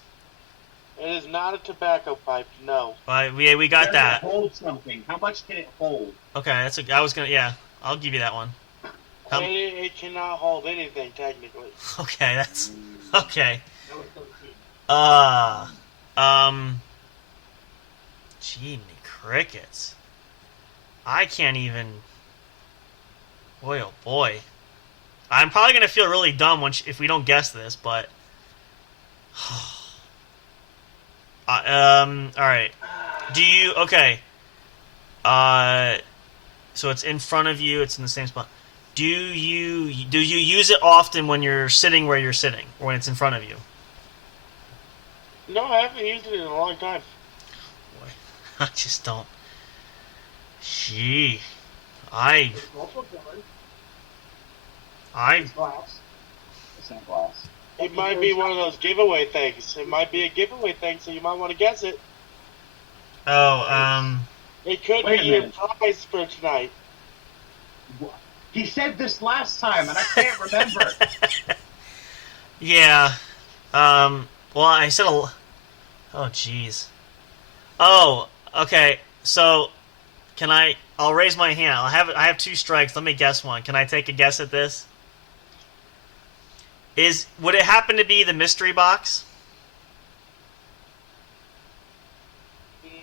It is not a tobacco pipe, no. We got Does that. it hold something? How much can it hold? Okay, I was gonna... Yeah, I'll give you that one. It cannot hold anything, technically. Okay, that's... Okay. Gee, crickets. I can't even... Boy, oh boy. I'm probably going to feel really dumb if we don't guess this, but... All right. Do you okay? So it's in front of you. It's in the same spot. Do you use it often when you're sitting where you're sitting, or when it's in front of you? No, I haven't used it in a long time. Boy, I just don't. Gee, I There's multiple pillars. I There's glass. It's not glass. It might be one of those giveaway things. It might be a giveaway thing, so you might want to guess it. oh It could Wait be a your minute. prize for tonight. He said this last time, and I can't remember. yeah. Well, I said a. Oh, jeez. Oh, okay. So, can I? I'll raise my hand. I have 2 strikes. Let me guess one. Can I take a guess at this? Would it happen to be the mystery box?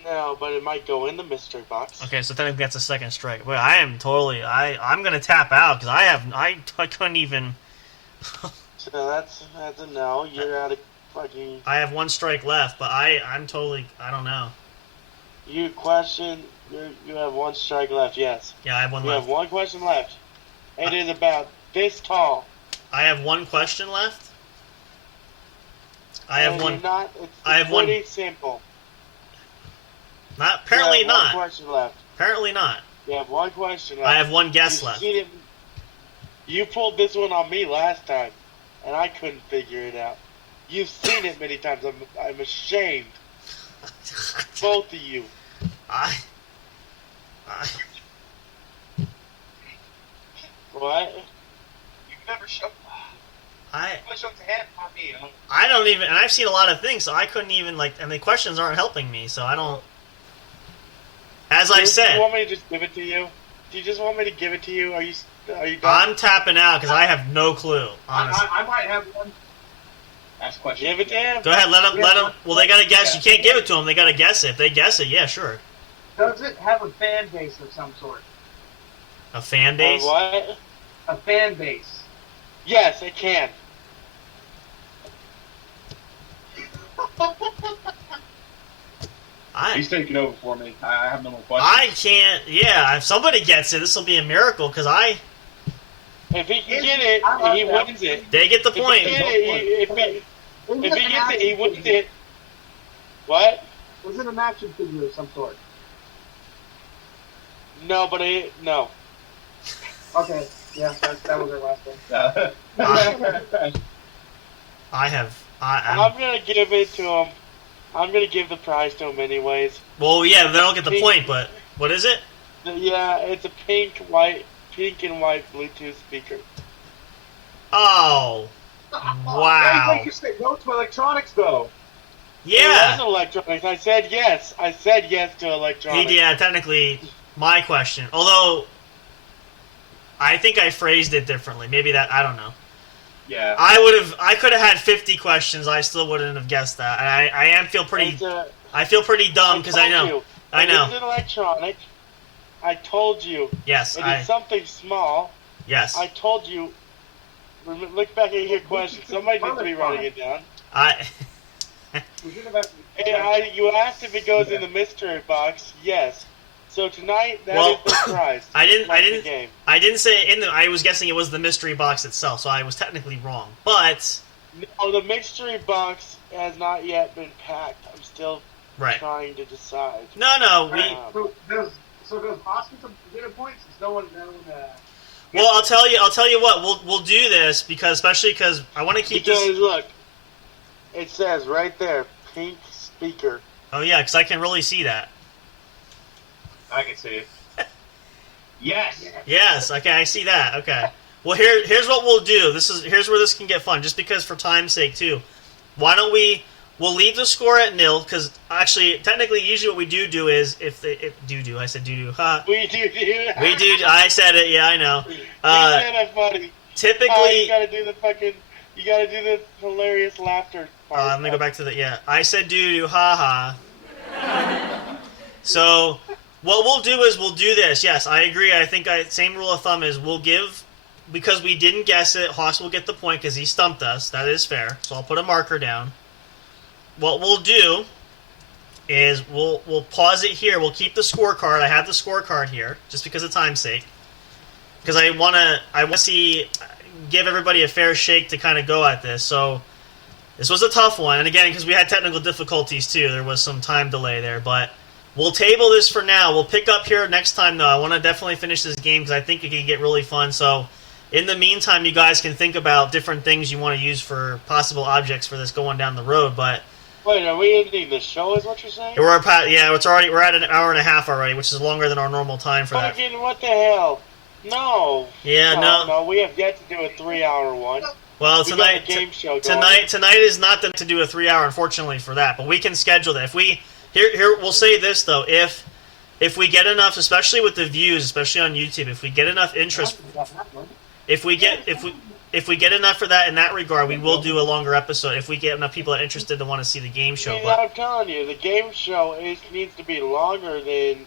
No, but it might go in the mystery box. Okay, so technically that's a second strike. But I am totally. I'm gonna tap out because I couldn't even. So that's a no. You're out of fucking. I have 1 strike left, but I'm totally. I don't know. You question. You have 1 strike left. Yes. Yeah, I have 1 You left. have 1 question left. It is about this tall. I have 1 question left. I have And 1. you're not, it's I have one- pretty simple. Not apparently You have not. 1 question left. Apparently not. You have 1 question left. I have 1 guess You've left. seen it- You pulled this one on me last time, and I couldn't figure it out. You've seen it many times. I'm ashamed. Both of you. I What? You've never shown. I You shown the hand on me. Huh? I don't even, and I've seen a lot of things, so I couldn't even and the questions aren't helping me, so I don't. As I Do you said, want me to just give it to you? Do you just want me to give it to you? Are you done? I'm tapping out because I have no clue. Honestly, I might have one. Ask questions. Give it to him. go ahead. Let them. Let them. Well, they gotta guess. You can't give it to them. They gotta guess it. If they guess it, yeah, sure. Does it have a fan base of some sort? A fan base. What? A fan base. Yes, it can. He's taking over for me. I have no more questions. I can't. Yeah, if somebody gets it, this will be a miracle because If he can get it, I like he that. wins it. they get the If he point. get it, if he gets it, he wins it. What? Was it an action figure of some sort? No, but no. Okay, yeah, that was our last one. I have. I'm, I'm gonna give it to him. I'm gonna give the prize to him anyways. well, yeah, they don't get the point, but what is it? Yeah, it's a pink and white Bluetooth speaker. Oh, wow. Hey, you said no to electronics, though. It Yeah. was electronics. I said yes. I said yes to electronics. Yeah, technically, my question. Although, I think I phrased it differently. Maybe that, I don't know. Yeah. I could have had 50 questions. I still wouldn't have guessed that. And I feel pretty dumb because I know. I know. It's an electronic. I told you. Yes, It is something small. yes. I told you. Look back at your question. Somebody needs to be writing it down. We should have asked Hey, you asked if it goes in the mystery box. Yes. So tonight, that is Well, the prize. I didn't The game. I didn't say in the. I was guessing it was the mystery box itself, so I was technically wrong. But No, the mystery box has not yet been packed. I'm still right. trying to decide. No, we. So does hospital get a point since no one. Well, I'll tell you what. We'll do this especially because I want to keep Because this. look, it says right there, pink speaker. Oh yeah, because I can really see that. I can see it. Yes. Yes. Okay, I see that. Okay. Well, here's what we'll do. Here's where this can get fun. Just because for time's sake too. Why don't we'll leave the score at 0 because actually technically usually what we do is if I said do huh. We do. We do. I said it. Yeah, I know. You said it funny. Typically, You gotta do the hilarious laughter part. I'm gonna go back to the I said doo ha ha. So what we'll do is we'll do this. Yes, I agree. I think same rule of thumb is we'll give because we didn't guess it. Haas will get the point because he stumped us. That is fair. So I'll put a marker down. What we'll do is we'll pause it here. We'll keep the scorecard. I have the scorecard here just because of time's sake. Because I want to see, give everybody a fair shake to kind of go at this. So this was a tough one, and again, because we had technical difficulties too, there was some time delay there. But we'll table this for now. We'll pick up here next time, though. I want to definitely finish this game because I think it can get really fun. So in the meantime, you guys can think about different things you want to use for possible objects for this going down the road. But wait, are we ending the show? Is what you're saying? we're at an hour and a half already, which is longer than our normal time for that. Fucking what the hell? No. Yeah, no. We have yet to do a 3-hour one. Well, We got a game show going. tonight is not to do a 3-hour, unfortunately, for that. But we can schedule that. If we here, we'll say this though: if we get enough, especially with the views, especially on YouTube, if we get enough interest, if we get enough for that in that regard, we will do a longer episode. If we get enough people that are interested to want to see the game show. Yeah, I'm telling you, the game show needs to be longer than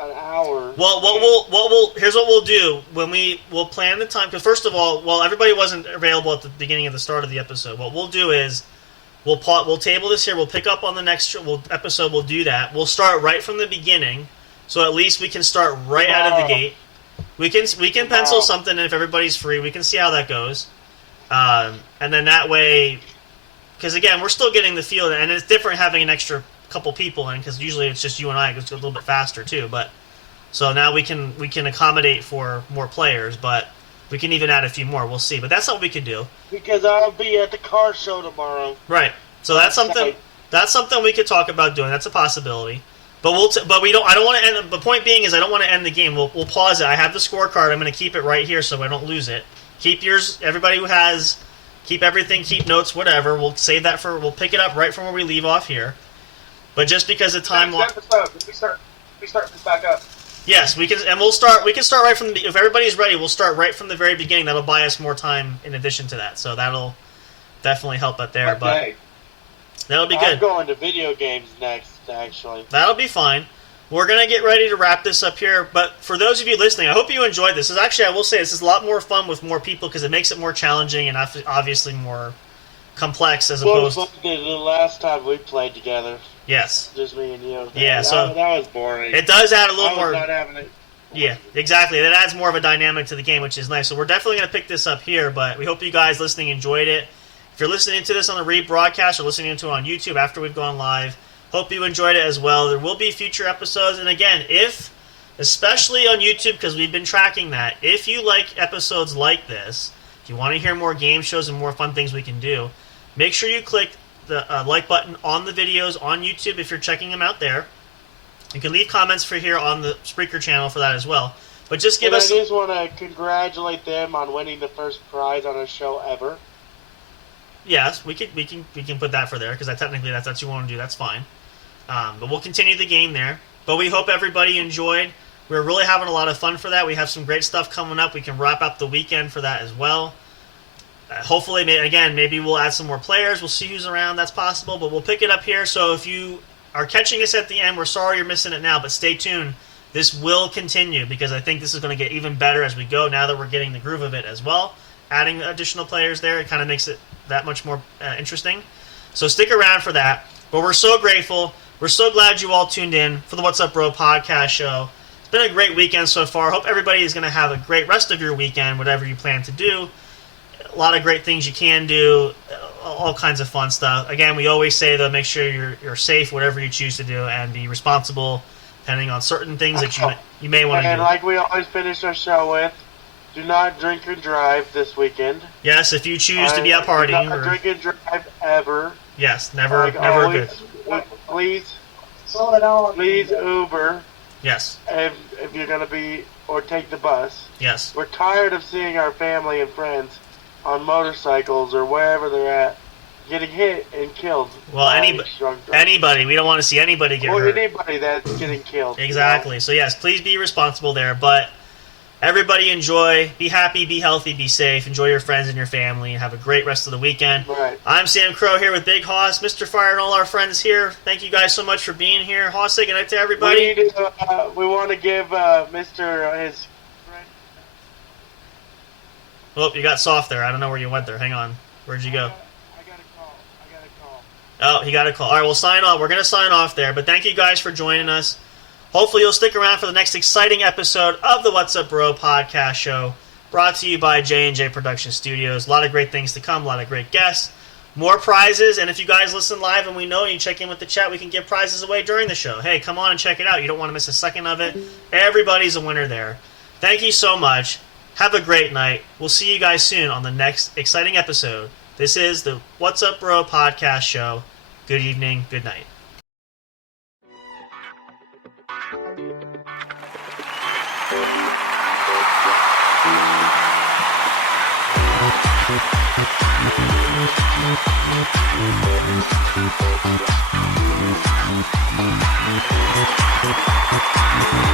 an hour. Well, here's what we'll do when we'll plan the time. Because first of all, everybody wasn't available at the beginning of the start of the episode. What we'll do is we'll table this here. We'll pick up on the next episode. We'll do that. We'll start right from the beginning, so at least we can start right out of the gate. We can pencil something in if everybody's free. We can see how that goes, and then that way, because again, we're still getting the feel, and it's different having an extra couple people in, because usually it's just you and I. It goes a little bit faster too, but so now we can accommodate for more players, but we can even add a few more. We'll see, but that's something we could do. Because I'll be at the car show tomorrow. Right. So that's something. That's something we could talk about doing. That's a possibility. But we don't. I don't want to end. The point being is, I don't want to end the game. We'll pause it. I have the scorecard. I'm going to keep it right here so I don't lose it. Keep yours. Everybody who has, keep everything. Keep notes. Whatever. We'll save that for. We'll pick it up right from where we leave off here. But just because of time, We start this back up. yes, we can, and we'll start. We can start right from the. If everybody's ready, we'll start right from the very beginning. That'll buy us more time in addition to that. So that'll definitely help out there. Okay. But that'll be good. I'm going to video games next, actually. That'll be fine. We're going to get ready to wrap this up here, but for those of you listening, I hope you enjoyed this. I will say, this is a lot more fun with more people because it makes it more challenging and obviously more complex as opposed to the last time we played together. Yes. Just me and you. Yeah, that was boring. It does add a little more. Not having it. Yeah, exactly. It adds more of a dynamic to the game, which is nice. So we're definitely going to pick this up here, but we hope you guys listening enjoyed it. If you're listening to this on the rebroadcast or listening to it on YouTube after we've gone live, hope you enjoyed it as well. There will be future episodes, and again, especially on YouTube, because we've been tracking that, if you like episodes like this, if you want to hear more game shows and more fun things we can do, make sure you click the like button on the videos on YouTube if you're checking them out there. You can leave comments for here on the Spreaker channel for that as well. But just give us. I just want to congratulate them on winning the first prize on a show ever. Yes, we can put that for there because technically that's what you want to do. That's fine. But we'll continue the game there. But we hope everybody enjoyed. We're really having a lot of fun for that. We have some great stuff coming up. We can wrap up the weekend for that as well. Hopefully, maybe we'll add some more players. We'll see who's around. That's possible. But we'll pick it up here. So if you are catching us at the end, we're sorry you're missing it now. But stay tuned. This will continue because I think this is going to get even better as we go now that we're getting the groove of it as well. Adding additional players there, it kind of makes it that much more interesting. So stick around for that. But we're so grateful. We're so glad you all tuned in for the What's Up Bro podcast show. It's been a great weekend so far. Hope everybody is going to have a great rest of your weekend, whatever you plan to do. A lot of great things you can do, all kinds of fun stuff. Again, we always say, though, make sure you're safe, whatever you choose to do, and be responsible, depending on certain things that you may want to do. And like we always finish our show with, do not drink or drive this weekend. Yes, if you choose to be out partying. Do not drink and drive ever. Yes, never good. Please Uber. Yes. If you're going to be, or take the bus. Yes. We're tired of seeing our family and friends on motorcycles or wherever they're at getting hit and killed. Well, anybody. We don't want to see anybody get hurt. Or anybody that's getting killed. Exactly. You know? So yes, please be responsible there. But everybody enjoy, be happy, be healthy, be safe, enjoy your friends and your family, and have a great rest of the weekend. Right. I'm Sam Crow here with Big Hoss, Mr. Fire, and all our friends here. Thank you guys so much for being here. Hoss, say goodnight to everybody. We want to give Mr. his friend. Oh, you got soft there. I don't know where you went there. Hang on. Where'd you go? I got a call. Oh, he got a call. All right, we'll sign off. We're going to sign off there. But thank you guys for joining us. Hopefully you'll stick around for the next exciting episode of the What's Up Bro podcast show, brought to you by J&J Production Studios. A lot of great things to come, a lot of great guests, more prizes, and if you guys listen live and we know and you check in with the chat, we can give prizes away during the show. Hey, come on and check it out. You don't want to miss a second of it. Everybody's a winner there. Thank you so much. Have a great night. We'll see you guys soon on the next exciting episode. This is the What's Up Bro podcast show. Good evening, good night. We'll be right back.